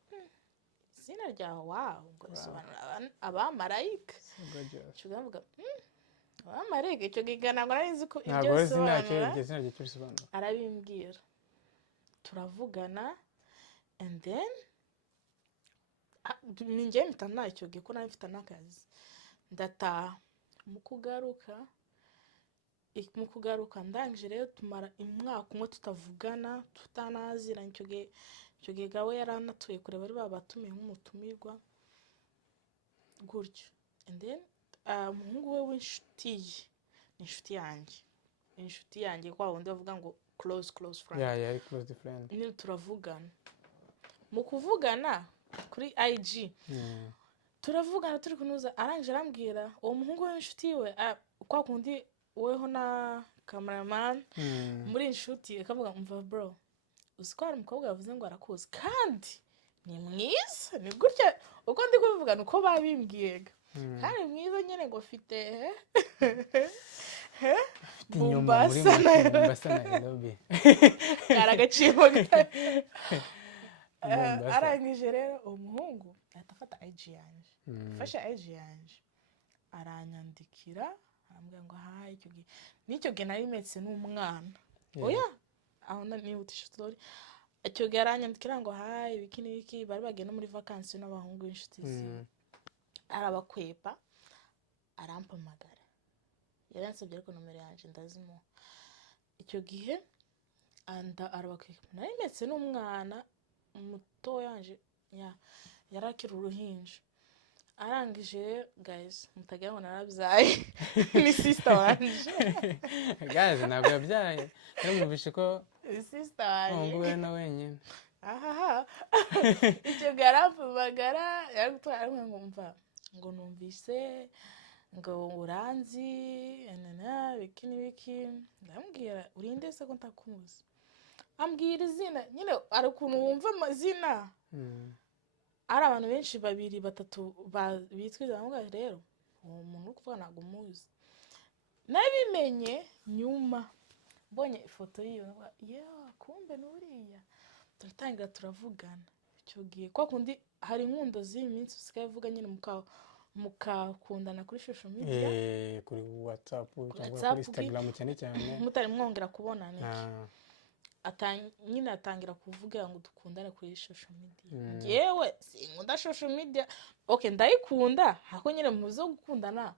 izina ryawe wow ngo risobanura abamarayika cyo avuga abamarayika icyo gihe ntabwo narizi ko ibyo bisobanura arabimbwira turavugana and then ninjye mpita icyo gihe ko nari mfite n'akazi ndataha mu kugaruka ndangije rero tumara umwaka umwe tutavugana tutanaziranye icyo gihe gawe yaranatuye kure bari babatumiye nk'umutumirwa gutyo and then umuhungu we w'inshuti ye ni inshuti yanjye kwa wundi bavuga ngo close friend yeah close friend ni turavugana mu kuvugana kuri IG turavugana turi kunuza arangije arambwira uwo muhungu w'inshuti we kwa kundi weho na cameraman muri inshuti akavuga umva bro uziko hari umukobwa yavuze ngo arakuzi kandi ni mwiza ni gutya uko ndi kuvugana uko babimbwiyega kandi mwiza nyine ngo afite inyuma muri Mombasa na Nairobi karagaciro arangije rero umuhungu atafata IG yanje fasha IG yanje aranyandikira arambwira ngo hayi nicyo gihe nari metse n'umwana oya aho nihutisha story icyo gihe aranyandikira ngo hayi biki bari bagiye no muri vacances n'abahungu b'inshuti ziwe arabakwepa arampamagara yaransabye ariko nomero yanje ndazimo icyo gihe arabakwepa nari metse n'umwana muto yanje yarakira uruhinja arangije guys mutagira ngo narabyaye ni sister wanje guys ntabwo yabyaye namubishe ko sister wanje ngo na wenyine icyo garapamagara yaragutwara ngo mva ngo numvise ngo uranzi biki ndamubwira urinde se ko ntakumuzi ambwira izina nyine ari ukuntu wumva amazina ari abantu benshi babiri batatu bitwiza ngo rero uwo muntu uri kuvuga ntabwo umuzi nabimenye nyuma mbonye ifoto yiwe kumbe n'uriya turatangira turavugana icyo gihe kwa kundi hari inkundo z'iyi minsi usigaye uvuga nyine mukakundana kuri social media kuri WhatsApp cyangwa kuri Instagram cyane cyane mutari mwongera kubonana nyine atangira kuvuga ngo dukundane kuri social media yewe sinkunda social media okay ndayikunda hako nyine muzo gukundana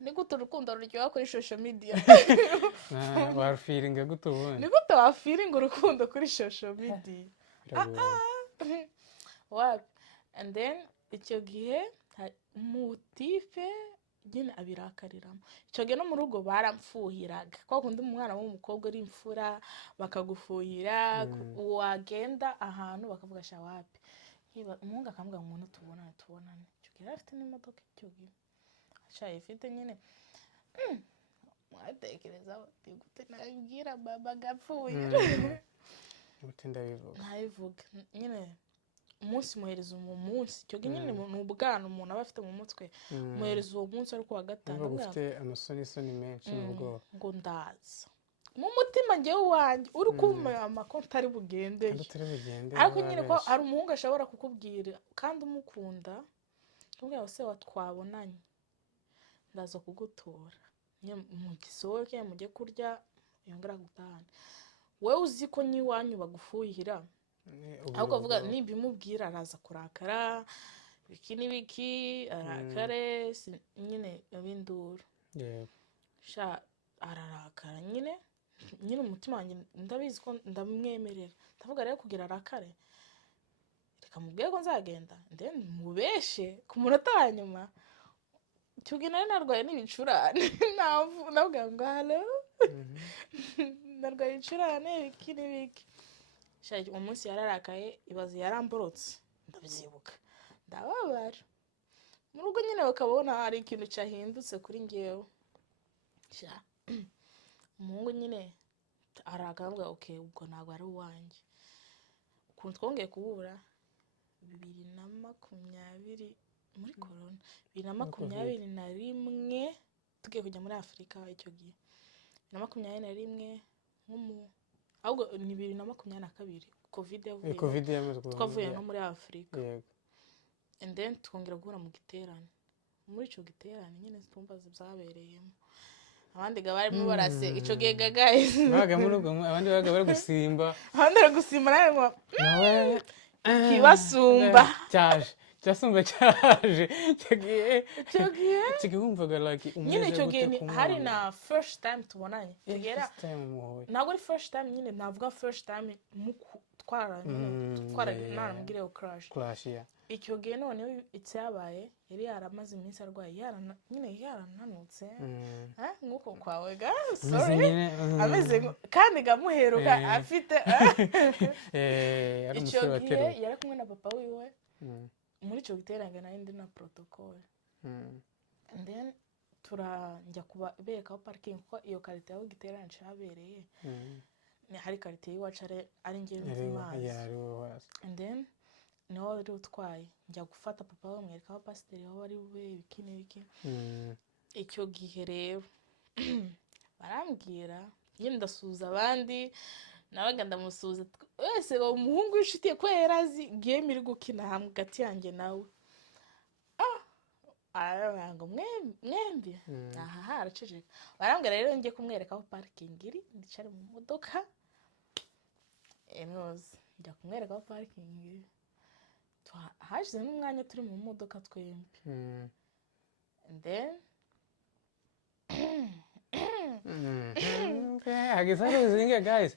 ni gute urukundo ruryoha kuri social media wa feeling gute ubone ni gute wa feeling urukundo kuri social media what and then icyo gihe mutife nyine abirakariramo icyo gihe no mu rugo baramfuhiraga kwa kundi umwana w'umukobwa ari imfura bakagufuhira wagenda ahantu bakavuga sha wapi umuhungu akambwira umuntu tubonane icyo gihe afite n'imodoka icyo gihe acaye ifite nyine mwatekereza bati gute nabibwira baba gapfuye gute ndabivuga nyine umunsi muhereza umunsi icyo gihe nyine ni ubwana umuntu aba afite mu mutwe muhereza uwo munsi ariko wa gatanu ufite amasoni menshi n'ubwo ngo ndaza mu mutima njyewe wanjye uri kumenya amakuru atari bugende ariko nyine ko hari umuhungu ashobora kukubwira kandi umukunda ubwo se watwabonanye ndaza kugutora mu gisohoke mujye kurya yongera gutahana wewe uzi ko nyiwanyu bagufuhira ahubwo avuga nibimubwira araza kurakara biki arakare nyine abindura sha ararakara nyine umutima wanjye ndabizi ko ndamwemerera ndavuga rero kugira arakare reka mubwiye ko nzagenda then mubeshe ku munota wa nyuma cyugina narwaye n'ibicurane navuga ngo hello narwaye ibicurane biki shaje umunsi yararakaye ibaze yaramborotse ndabyibuka ndababara mu rugo nyine bakabona hari ikintu cyahindutse kuri ngewe sha umuhungu nyine aragambwa okay ubwo ntabwo ari uwanjye ukuntu twongeye kubura 2020 muri corona 2021 tugiye kujya muri Afrika icyo gihe 2021 ahubwo ni 2022 covid yavuye twavuye no muri Afrika and then twongera guhura mu giterane muri icyo giterane nyine tumbaza byabereyemo abandi gabarimo barasega icyo gihe guys baga muri ubwo abandi baga bari gusimba nawe kibasumba cyasumba cyaje cyagiye wumvaga like nyine icyo gihe hari na first time tubonanye tegera ntabwo ari first time nyine navuga first time twara naramubwire crash ya icyo gihe none icyabaye yari yaramaze iminsi arwaye nyine yarananutse nk'uko kwawe sorry ameze kandi gamuheruka afite icyo gihe yari kumwe na papa wiwe muri icyo giterane nari ndi na protocol and then turajya kubereka parking ko iyo karite yaho giterane cyabereye ni hari karite y'iwacu ari ngewe nzimazi and then niho wari utwaye njya gufata papa we mwereka aho pasiteri aho wari bube biki icyo gihe rero barambwira nyine ndasuhuza abandi nabaga ndamusuhuza wese uwo muhungu w'inshuti ye ko yarazi game iri gukina hamwe hagati yanjye nawe arabanga mwembi aha araceceka barambwira rero ngiye kumwereka aho parking iri ndicare mu modoka enoze njya kumwereka aho parking iri hashize n'umwanya turi mu modoka twembi and then hageze hari uzinge guys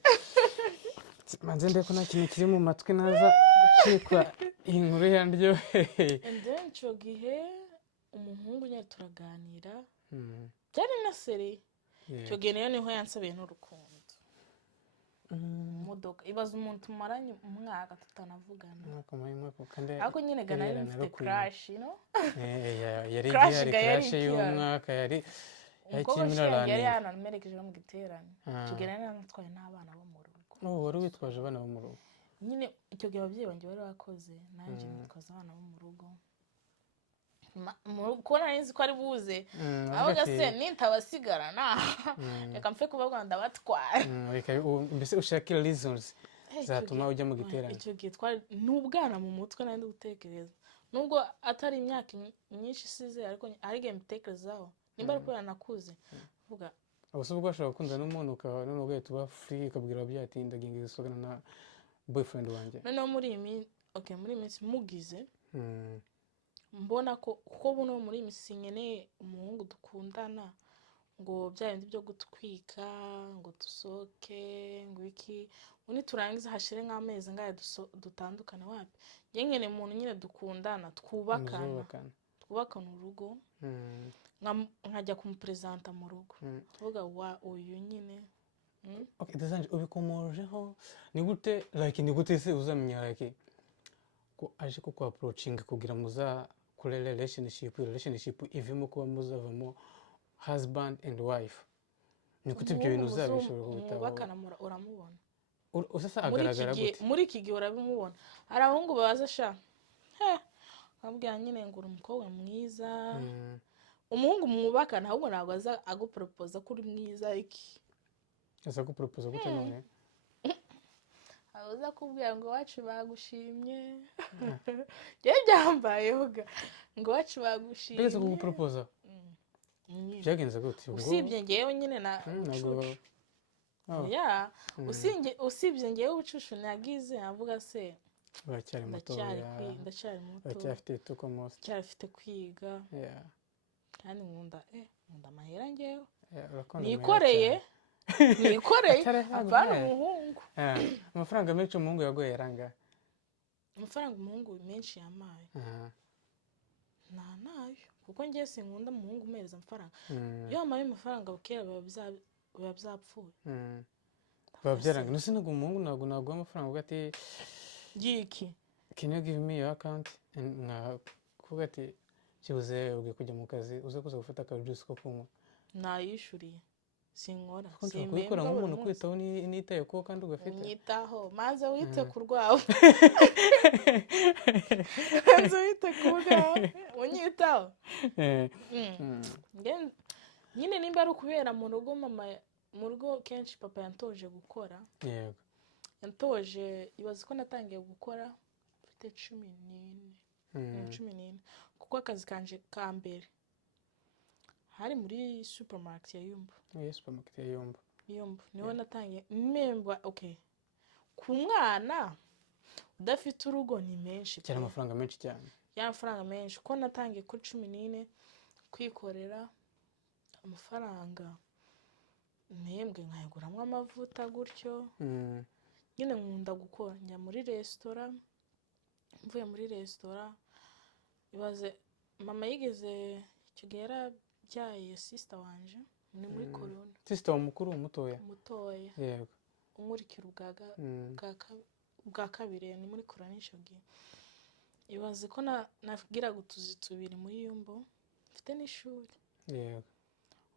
manze ndeko nta kintu kiri mu matwi naza gucikwa iyi nkuru yaryoheye and then cyo gihe umuhungu nyine turaganira byari na seri cyo gihe rero niho yansabiye n'urukundo modoka ibaza umuntu tumaranye umwaka tutanavugana ariko nyine gana yari mfite crash yari crash y'umwaka yari yakimira yari yanamerekeje mu giterane cyo gihe rero natwaye n'abana bo mu rugo wari witwaje abana bo mu rugo nyine icyo gihe ababyeyi banjye bari bakoze nanjye nitwaza abana bo mu rugo kubona nzi ko ari buze avuga se nintabasigarana reka mfe kubavuga ndabatwara mbese ushaka reasons zatuma ujya mu giterane icyo gihe twari n'ubwana mu mutwe nandi gutekereza nubwo atari imyaka myinshi isize ariko ari game mbitekerezaho nimba ari kubera nakuze vuga ubwo ubwo ashobora gukunda n'umuntu ukaba none ubwo tuba free ukabwira ababyeyi ati ndaginga isogana na boyfriend wanjye noneho muri iyi minsi mugize mbona ko buno muri iyi minsi nkeneye umuhungu dukundana ngo bya bindi byo gutwika ngo dusoke ngo iki undi turangiza hashire nk'amezi ngahe dutandukana wapi njye nkeneye umuntu nyine dukundana twubakana urugo nkajya kumupresenta mu rugo tuvuga wa uyu nyine okay dazanje ubikomojeho ni gute se uzamenya like ko aje ko approaching kugira muza kuri relationship ivimo kuba muzavamo husband and wife ni gute ibyo bintu uzabishobora kubitaho mubakana uramubona usasa agaragara gute muri iki gihe urabimubona hari abahungu baza sha akabwira nyine ngo uri umukobwa mwiza umuhungu mwubakana ahubwo ntabwo aza agupropose ko uri mwiza iki aza gupropose gute none uza kubwira ngo wacu bagushimye yewe byambayeho ngo wacu bagushimye mbese kugupropose byagenze gute usibye ngewe nyine na ucucu usibye ngewe ubucucu nagize avuga se uracyari muto uracyafite tukomost cyarafite kwiga kandi nkunda amahera ngewe nikoreye avana umuhungu amafaranga menshi umuhungu yagoye yaranga amafaranga umuhungu menshi yamaye nayo kuko ngiye sinkunda umuhungu umeza amafaranga iyo amaye amafaranga kera biba byapfuye biba byaranga nose ntabwo umuhungu ntabwo naguha amafaranga uvuga ati yiki can you give me your account kuvuga ati kibuze ugiye kujya mu kazi uze kuza gufata akajuice ko kunywa nayishuriye sinkora kubikora nk'umuntu kwitaho nitaye ko kandi ugafite nyitaho maze wite ku rwawe maze wite ku rwawe unyitaho nyine nimba ari ukubera mu rugo mama mu rugo kenshi papa yantoje gukora yego yantoje ibaze ko natangiye gukora mfite 14 kuko akazi kanje ka mbere hari muri supermarket ya Yumba supermarket ya Yumba niho natangiye memba okay ku mwana udafite urugo ni menshi cyane amafaranga menshi cyane y'amafaranga menshi ko natangiye kuri 14 kwikorera amafaranga mpembwe nkayiguramo amavuta gutyo nyine nkunda gukora njya muri restaurant mvuye muri restaurant ibaze mama yigeze icyo gihe yarabyaye sister wanje ni muri corona sister mukuru mutoya yego umurikira ubwa kabiri ni muri corona icyo gihe ibaze ko nabwiraga utuzi tubiri muri Yumba mfite n'ishuri yego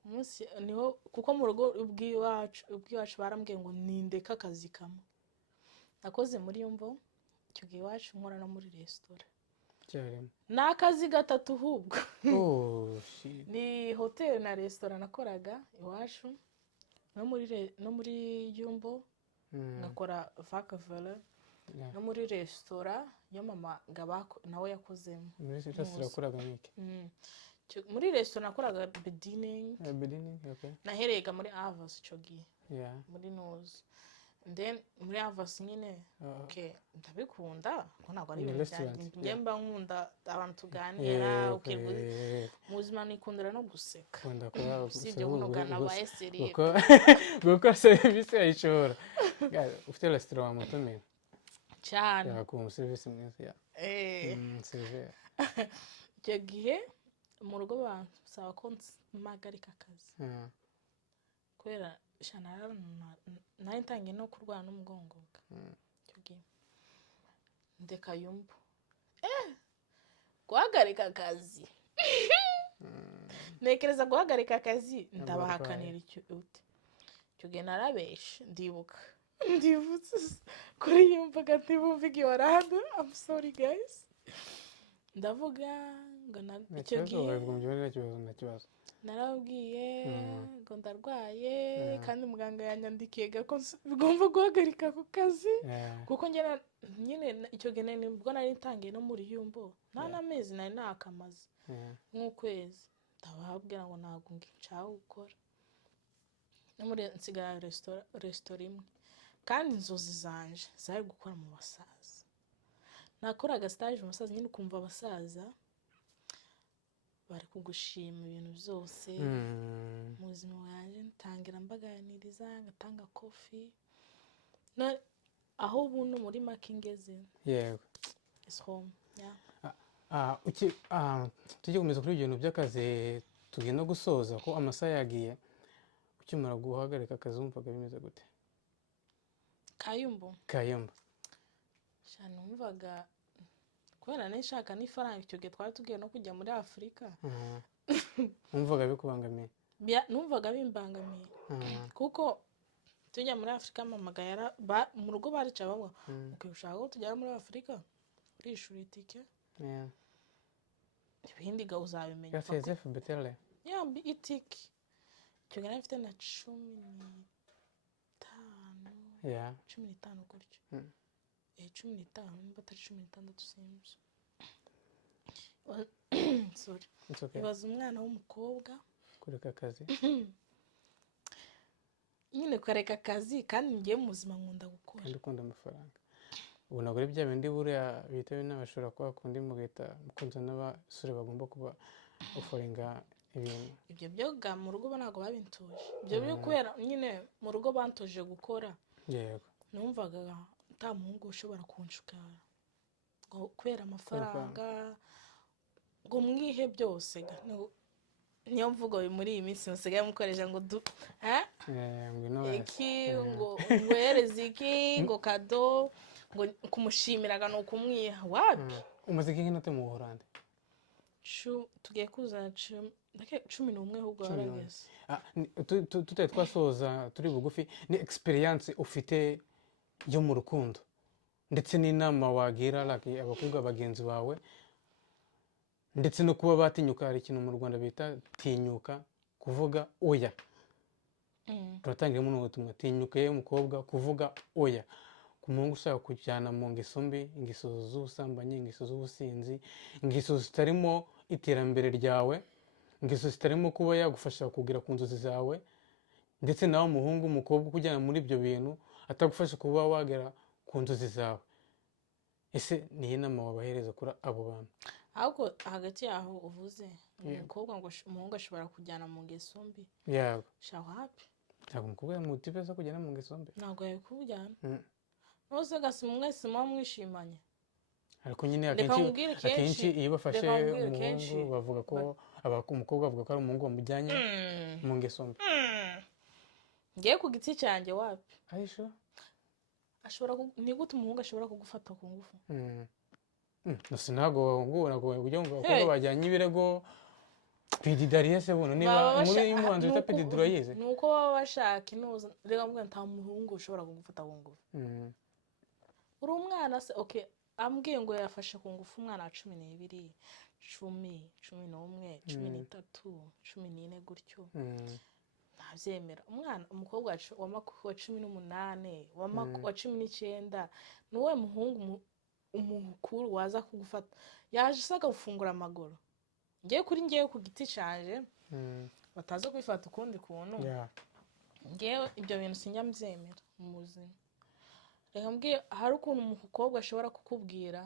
umunsi niho kuko mu rugo ubwiwacu barambwiye ngo nindeka akazi kamwe nakoze muri Yumba icyo gihe iwacu nkora no muri restaurant cyarimo ni akazi gatatu ahubwo oh shit ni hoteli na resitora nakoraga iwacu no muri Jumbo ngakora vakavele no muri resitora yo mama nawe yakozemo muri resitora yakoraga niki muri resitora nakoraga beginning okay naherega muri Avas icyo gihe yeah muri Noz then muri Avas nyine okay ndabikunda ko ntabwo ari ibintu byanjye njye mba nkunda abantu tuganira okay mu buzima nikundira no guseka usibye kunogana ba eseri gukora serivisi yayishora ufite resitora wamutumira cyane yakuma serivisi mwiza ya serivisi icyo gihe mu rugo basaba ko mpagarika akazi kubera nari ntangiye no kurwara n'umugongo icyo gihe ndeka yumva guhagarika akazi ntekereza guhagarika akazi ndabahakanira icyo gihe narabeshe ndibutse kuri yumvaga ntibumve igiwaranda I'm sorry guys ndavuga ngo icyo gihe narabwiye ngo ndarwaye kandi muganga yanyandikiye ko bigomba guhagarika ako kazi kuko nyine icyo gihe nibwo nari ntangiye no muri Yumbo nta n'amezi nari nakamaze nk'ukwezi ndababwira ngo ntabwo nshaka gukora no muri nsigara resitora imwe kandi inzozi zanje zari gukora mu basaza nakoraga stage mu basaza nyine ukumva abasaza bari kugushima ibintu byose mu buzima bwanjye ntangira mbaganiriza ngatanga kofi aho ubu no muri makingeze yego is home yeah tujye gukomeza kuri ibyo bintu by'akazi tugiye no gusoza ko amasaha yagiye ukimara guhagarika akazi wumvaga bimeze gute Kayumbo cyane numvaga kubera nishaka n'ifaranga icyo gihe twari tugiye no kujya muri Afurika numvaga bikubangamiye numvaga bimbangamiye kuko tujya muri Afurika mamagara mu rugo barica bavuga ushaka ko tujya muri Afurika urishura itike ibindi ga uzabimenya gafeze FBTL itike icyo gihe nafite na 15 15 gutyo 15 batari 16 simba sorry ibaza umwana w'umukobwa kureka akazi nyine kureka akazi kandi ngiye mu buzima nkunda gukora kandi ukunda amafaranga ubu ntabwo ari bya bindi buriya bitawe n'abashobora kuba kundi mu bita mukunze n'abasore bagomba kuba uforinga ibintu ibyo byoga mu rugo ntabwo babintuje ibyo byo kubera nyine mu rugo bantoje gukora yego numvaga nta muhungu ushobora kunshuka kubera amafaranga ngo mwihe byose niyo mvugo muri iyi minsi musigaye mukoresha ngo ngo ngwereze iki ngo kado ngo kumushimiraga no kumwiha wapi umuziki nk'inote mu Buholandi tugiye kuzana 11 ahubwo warageze tutari twasoza turi bugufi ni experience ufite yo mu rukundo ndetse n'inama wagira abakobwa bagenzi bawe ndetse no kuba batinyuka hari ikintu mu Rwanda bita tinyuka kuvuga oya turatangiramo n'ubutumwa tinyuka y'umukobwa kuvuga oya ku muhungu ushaka kujyana mu ngeso mbi ingeso z'ubusambanyi ingeso z'ubusinzi ingeso zitarimo iterambere ryawe ingeso zitarimo kuba yagufasha kugera ku nzozi zawe ndetse nawe umuhungu umukobwa kujyana muri ibyo bintu atagufasha kuba wagera ku nzozi zawe ese niyo nama wabahereza kuri abo bantu ahubwo hagati yaho uvuze umukobwa ngo umuhungu ashobora kujyana mu ngeso mbi yego shaho hapi ntabwo umukobwa yamutipe zo kujyana mu ngeso mbi ntabwo yakujyana nose gasi mwese muba mwishimanye ariko nyine akenshi iyo bafashe umuhungu bavuga ko umukobwa avuga ko ari umuhungu wamujyanye mu ngeso mbi ngiye ku giti cyanjye wapi ayisho ashobora ni gute umuhungu ashobora kugufata ku ngufu nose ntago ngo ujye ngo abakobwa bajyanye ibirego pedidariye se buno niba muri y'umuhanzi bita pedidurayize nuko baba bashaka inoza rega mbwa nta muhungu ushobora kugufata ku ngufu uri umwana se okay ambwiye ngo yafashe ku ngufu umwana wa 12 11 13 14 gutyo ntabyemera umukobwa wa 18 wa 19 niwe muhungu umukuru waza kugufata yaje usaka gufungura amaguru ngiye ku giti canje bataza kwifata ukundi kuntu ngewe ibyo bintu sinjya mbyemera mu buzima reka mbwiye hari ukuntu umukobwa ashobora kukubwira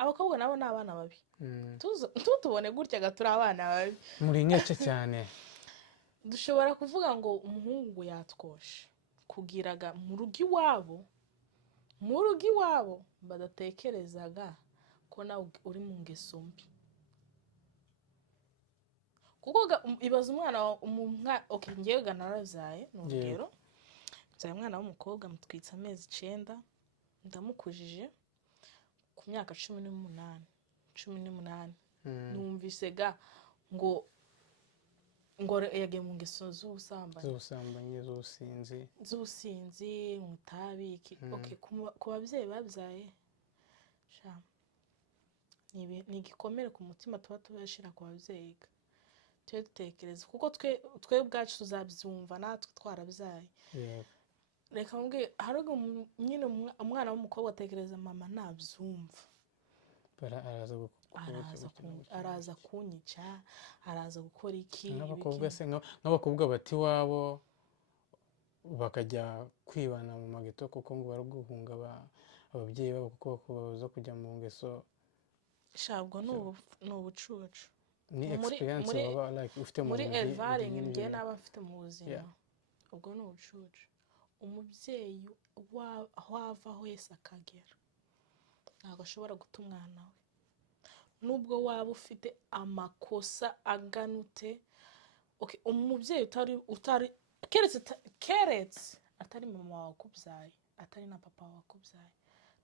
abakobwa nabo ni abana babi tubone gutya gatura abana babi muri nyece cyane dushobora kuvuga ngo umuhungu yatwoshe kugiraga mu rugo iwabo badatekerezaga ko nawe uri mu ngeso mbi kuko ibaza umwana okay ngewe narazaye n'urugero nzaye umwana w'umukobwa mutwitsa amezi 9 ndamukujije ku myaka 18 numvise ngo yagiye mu ngeso z'ubusinzi mu tabi okay ku babyeyi babyaye ni igikomere ku mutima tuba tubashira ku babyeyi twe dutekereza kuko twe ubwacu tuzabyumva natwe twarabyaye reka mbwe hari nyine umwana w'umukobwa atekereza mama nabyumva araza kunyica araza gukora iki nk'abakobwa bati wabo bakajya kwibana mu mageto kuko ngo bari guhunga ababyeyi babo kuko baza kujya mu ngeso shabwo ni ubucucu ni experience baba like ufite muri elvaring ngiye naba mfite mu buzima ubwo ni ubucucu umubyeyi wava wese akagera ntabwo ashobora guta umwana we nubwo waba ufite amakosa aganute okay umubyeyi utari keretse atari mama wawe wakubyaye atari na papa wawe wakubyaye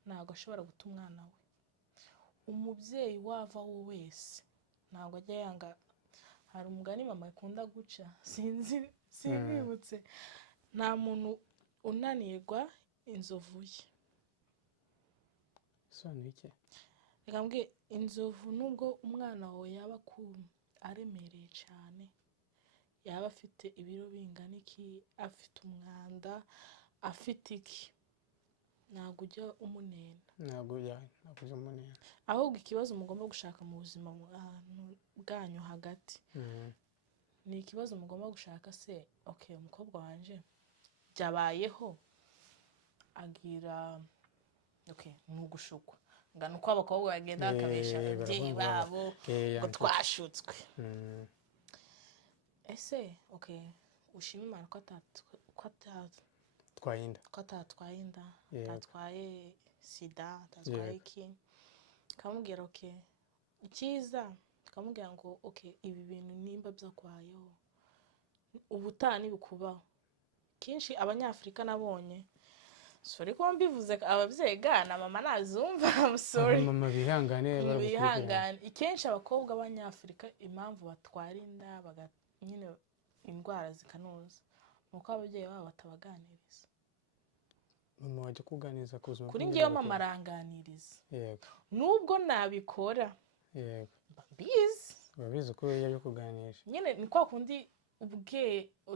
ntabwo ashobora guta umwana we umubyeyi wava wese ntabwo ajya yanga hari umugani mama akunda guca sinibutse nta muntu unanirwa inzovu ye sonike reka mbwiye inzovu nubwo umwana wawe yaba aremereye cyane yaba afite ibiro bingana iki afite umwanda afite iki ntabwo ujya umunena ntabwo ujya umunena ahubwo ikibazo mugomba gushaka mu buzima bwanyu hagati ni ikibazo mugomba gushaka se okay umukobwa wanje byabayeho agira okay nugushukwa ngana uko abakobwa bagenda bakabesha ababyeyi babo ngo twashutswe ese okay ushima Imana ko atatwaye inda atatwaye sida atatwaye iki kamubwira okay icyiza kamubwira ngo okay ibi bintu nimba byakwayeho ubutani bikubaho kenshi abanyafrika nabonye sorry ko mbivuze ababyeyi gana mama nazumva I'm sorry mama bihangane ikenshi abakobwa b'abanyafrika impamvu batwara inda nyine indwara zikanuza nuko ababyeyi babo batabaganiriza mama wajya kuganiriza kuzuma kuri ngewe mama aranganiriza yego nubwo nabikora yego babizi ko yaje kuganisha nyine ni kwa kundi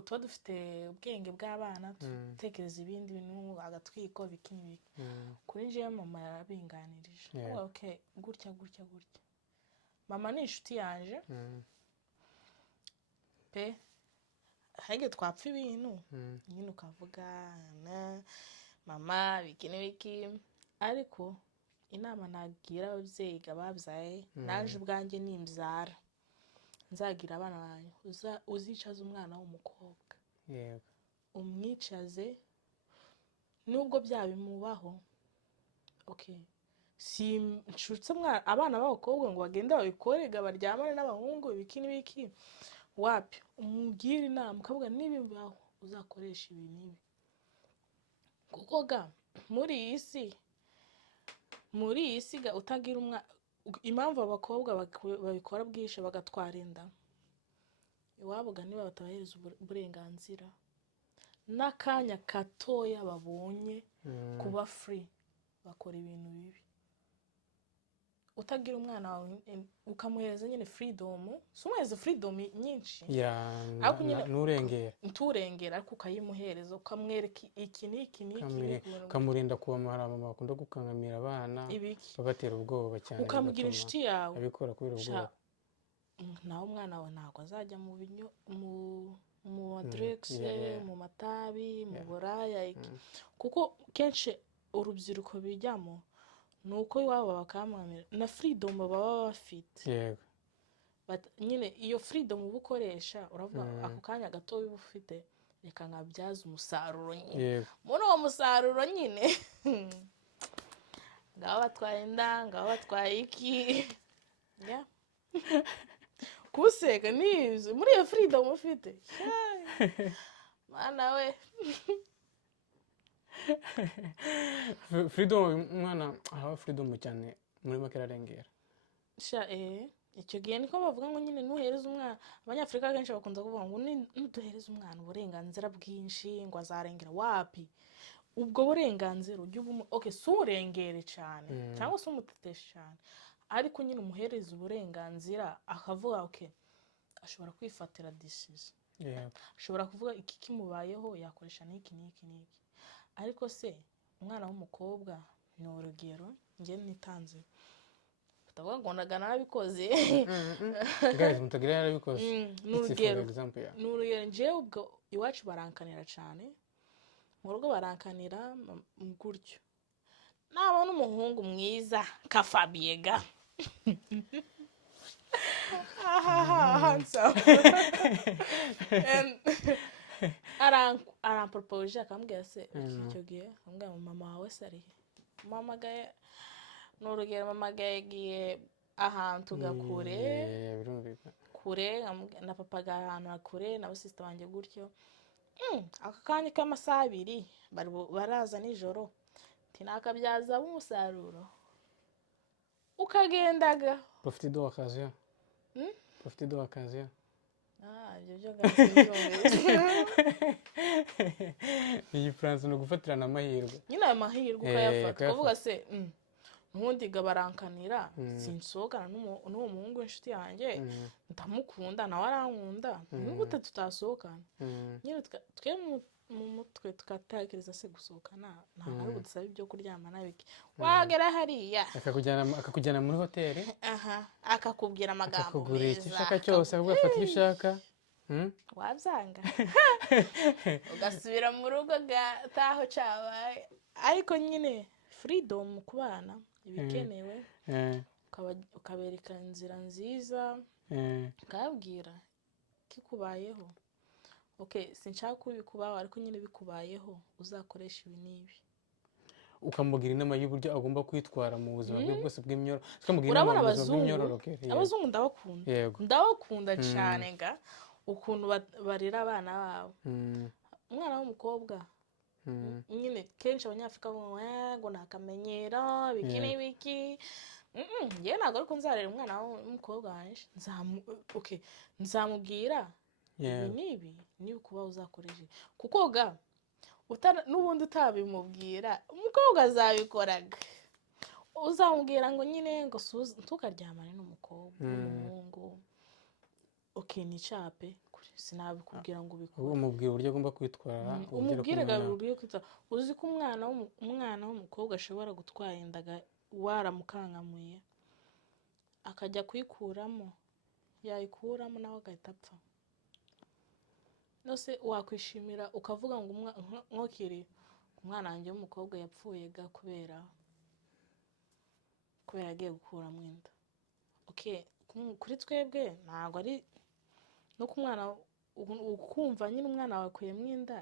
tuba dufite ubwenge bw'abana dutekereza ibindi bintu agatwiko bikini kuri ngewe mama yarabinganirije okay gutya mama ni inshuti yanje pe hage twapfa ibintu nyine ukavuga mama biki ariko inama nagira ababyeyi babyaye naje ubwanjye nimbyara nzagira abana banyu uzicaza umwana w'umukobwa yego umwicaze nubwo byabimubaho okay si nshutse abana b'abakobwa ngo bagende babikorega baryamane n'abahungu biki wapi umubwira inama ukavuga n'ibimbaho uzakoresha ibi nibi kuko muri iyi si utagira impamvu abakobwa babikora bwishe bagatwara inda iwabo niba batabahereza uburenganzira n'akanya katoya babonye kuba free bakora ibintu bibi utagira umwana wawe ukamuhereza nyine freedom si umuhereza freedom nyinshi ariko nyine nturengera ariko ukayimuhereza ukamwereka iki n'iki ukamurinda kuba mama bakunda gukangamira abana babatera ubwoba cyane ukamugira inshuti yawe abikora kubera ubwoba nawe umwana wawe ntabwo azajya mu madregisi mu matabi mu buraya kuko kenshi urubyiruko bijyamo ni uko iwabo bakamwamira na freedom baba bafite nyine iyo freedom uba ukoresha uravuga ako kanya gato uba ufite reka nkabyaza umusaruro nyine muri uwo musaruro nyine ngabo batwaye inda ngabo batwaye iki kuseka nizo muri iyo freedom ufite mana we freedom umwana aho freedom cyane muri make ararengera icyo gihe niko bavuga ngo nyine nuhereza umwana abanyafurika kenshi bakunze kuvuga ngo nuduhereza umwana uburenganzira bwinshi ngo azarengera wapi ubwo burenganzira ujye si urengere cyane cyangwa se umuteteshe cyane ariko nyine umuhereza uburenganzira akavuga ashobora kwifatira decision ashobora kuvuga iki kimubayeho yakoresha n'iki n'iki n'iki ariko se umwana w'umukobwa ni urugero njye nitanze utavuga ngo narabikoze guys mutagira yarabikoze ni urugero njyewe ubwo iwacu barankanira cyane mu rugo barankanira gutyo nabona umuhungu mwiza ka Fabiega arampropose akambwira se icyo gihe akambwira mama wawe se ari mama gaye n'urugero mama gaye yagiye ahantu gakure na papa ga ahantu kure na basista banjye gutyo aka kanya k'amasaha 2 baraza nijoro tinakabyaza umusaruro ukagendaga profite de occasion ibyo gasiyo iyi France no gufatirana amahirwe nyine ayo mahirwe ukayafata kuvuga se nkundi gabarankanira sinsohokana n'uwo muhungu w'inshuti yanjye ndamukunda nawe arankunda n'ubute tutasohokana nyine twe mu mutwe tukatekereza se gusohokana ntabwo ari gudusaba ibyo kuryamana bike wagera hariya akakujyana muri hoteli akakubwira amagambo akakugurira icyo ushaka cyose akagufata icyo ushaka wabyanga ugasubira mu rugo gataho cyabaye ariko nyine freedom ku bana ibikenewe ukabereka inzira nziza ukabwira kikubayeho sinshaka kubikubaho ariko nyine bikubayeho uzakoresha ibi n'ibi ukamugira inama y'uburyo agomba kwitwara mu buzima bwe bwose bw'imyororo urabona abazungu ndabakunda cyane ukuntu barera abana babo umwana w'umukobwa nyine kenshi abanyafurika ngo nakamenyero biki n'ibiki njyewe ntabwo ariko nzarera umwana w'umukobwa wanjye nzamubwira ibi n'ibi niba kuba uzakoresha kuko n'ubundi utabimubwira umukobwa azabikoraga uzamubwira ngo nyine ngo ntukaryamane n'umukobwa n'umuhungu nicape sinabikubwira ngo ubikore umubwira uburyo agomba kwitwara umubwire uburyo kwitwara uzi ko umwana w'umukobwa ashobora gutwara indaga waramukangamuye akajya kuyikuramo yayikuramo nawe agahita apfa nose wakwishimira ukavuga ngo nkokiri umwana wanjye w'umukobwa yapfuye kubera agiye gukuramo inda kuri twebwe ntabwo ari no ku mwana ukumva nyine umwana wakuyemo inda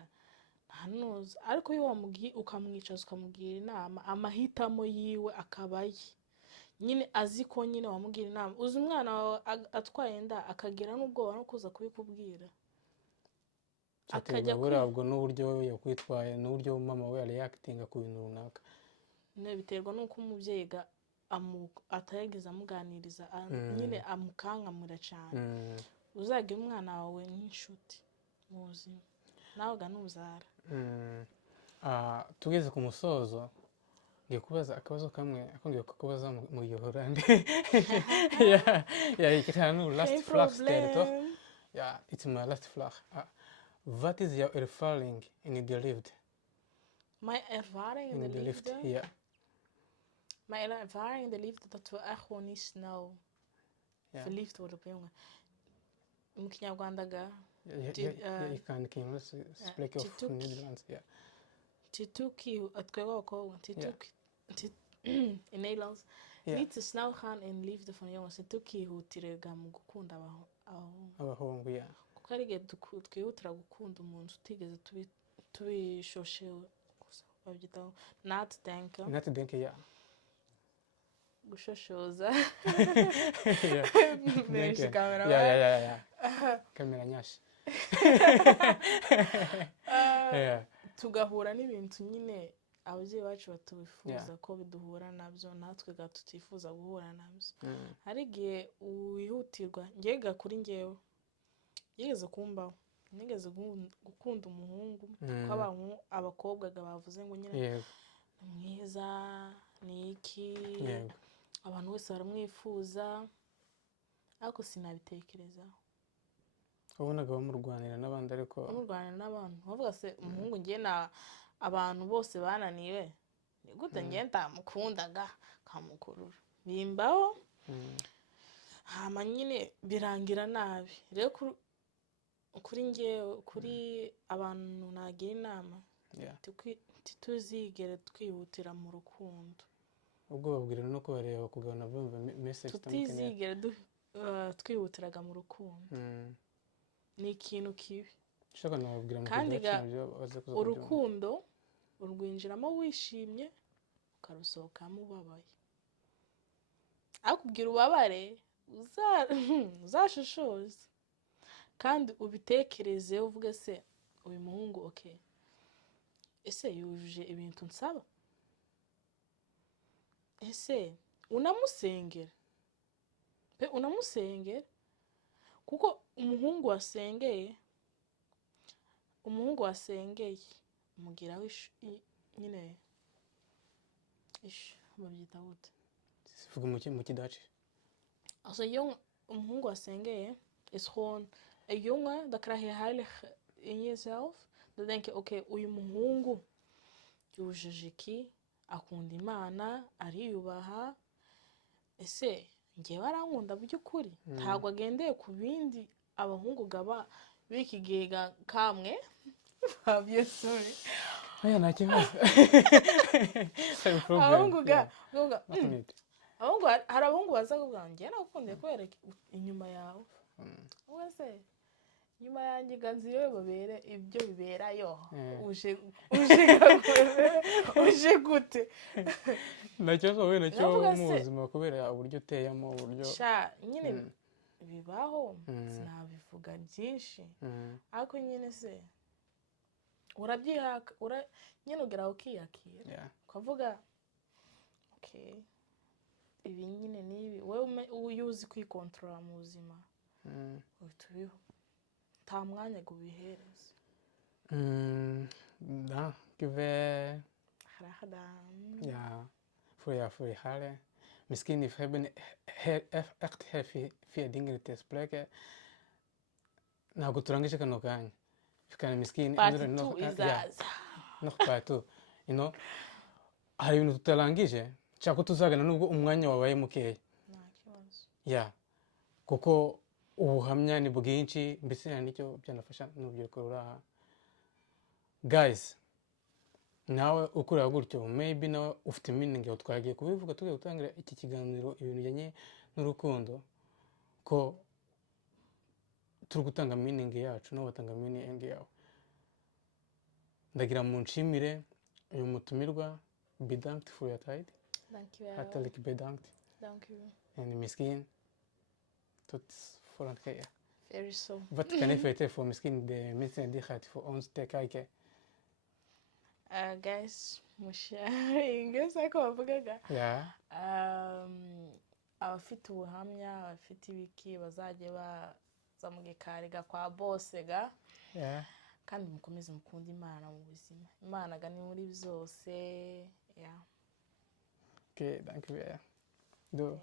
ntanuza ariko iyo ukamwicaza ukamugira inama amahitamo yiwe akabaye nyine azi ko nyine wamugira inama uzi umwana wawe atwaye inda akagira n'ubwoba no kuza kubikubwira akajya burabwo n'uburyo we yakwitwaye n'uburyo mama we reactinga ku bintu runaka biterwa n'uko umubyeyi atayageza amuganiriza nyine amukankamura cyane uzagira umwana wawe nk'inshuti mu buzima nawe ntuzara tugeze ku musozo ngiye kubaza akabazo kamwe akongeye kukubaza mu Giholandi. Ja, ik ga nu last vraag stellen, toch? Ja, it's my last vraag. Wat is jouw ervaring in de liefde? Mijn ervaring in de liefde? Ja. Mijn ervaring in de liefde dat we echt gewoon niet snel verliefd worden op jongen. Mu Kinyarwanda ga. Je kan spreken of Nederlands, ja. Tituki, het kan wel komen. In Nederlands. Niet te snel gaan in liefde van jongens. Tituki hoe tirega mu gukunda abahungu, ja. Kuko ari igihe twihutira gukunda umuntu tutigeze tubishoshewe babyitaho nadenken, ja. Gushoshoza. Benshi kamera. Ja. Kamera nyashi. Tugahura n'ibintu nyine ababyeyi bacu batubifuza ko biduhura nabyo natwe ga tutifuza guhura nabyo. Hari igihe wihutirwa ngega kuri ngewe yigeze kumbaho nigeze gukunda umuhungu ko abakobwa bavuze ngo nyine mwiza ni iki abantu bose baramwifuza ariko sinabitekerezaho. Wabonaga bamurwanira n'abandi ariko bamurwanira n'abantu bavuga se umuhungu ngiye na abantu bose bananiwe ni gute ngiye ndamukundaga kamukurura bimbaho hama nyine birangira nabi rero kuri ngewe kuri abantu nagira inama tuzigere twihutira mu rukundo ubwo babwira no kubareba kugabana bumva message tutizigere twihutiraga mu rukundo ni ikintu kibi kandi urukundo urwinjiramo wishimye ukarusohokamo ubabaye akubwira ubabare uzashoshoze kandi ubitekereze uvuge se uyu muhungu okay ese yujuje ibintu nsaba ese unamusengera kuko umuhungu wasengeye umugiraho nyine babyita gute sivuga mu kidaci also umuhungu wasengeye is gewoon een jongen dan krijg je heilig in jezelf dan denk je oké uyu muhungu yujuje iki akunda Imana ariyubaha ese ngewe arankunda by'ukuri ntabwo agendeye ku bindi abahungu gaba biki gihe kamwe babye sorry oya nta kibazo abahungu hari abahungu baza kuvuga ngewe nakundiye kubera inyuma yawe wese nyuma yanjye ganzi yewe babere ibyo biberayo uje gute nacyo wowe nacyo mu buzima kubera uburyo uteyemo uburyo sha nyine bibaho sinabivuga byinshi ariko nyine se urabyihaka nyine ugera ukiyakira ukavuga okay ibi nyine nibi wowe uyuzi kwikontrola mu buzima utubiho nta mwanya gubihereza Dank graag gedaan. Ja, voor je halen. Misschien we hebben echt heel veel dingen te spreken. Nou goed, turangije kan ook aan. We kunnen misschien nog part 2. You know, hari ibintu tutarangije nshaka tuzagana nubwo umwanya wabaye mukeya. Ya, kuko ubuhamya ni bwinshi mbese nicyo byanafasha n'urubyiruko ruraha. Guys, nawe ukurira gutyo maybe nawe ufite meaning yawe twagiye kubivuga tugiye gutangira iki kiganiro ibintu bijyanye n'urukundo ko turi gutanga meaning yacu nawe batanga meaning yawe. Ndagira mu nshimire uyu mutumirwa bedankt for your time. Dankjewel. Hartelijk bedankt. Dank u. En misschien tot volgende keer. Very so. Wat kan je vertellen voor misschien de mensen die gaat voor ons te kijken? Guys, Inggris ariko bavugaga. Abafite ubuhamya, abafite ibiki bazajye baza mu gikariga kwa bose ga. Kandi mukomeze mukunda Imana mu buzima. Imana ga ni muri byose. Okay, danke sehr. Du.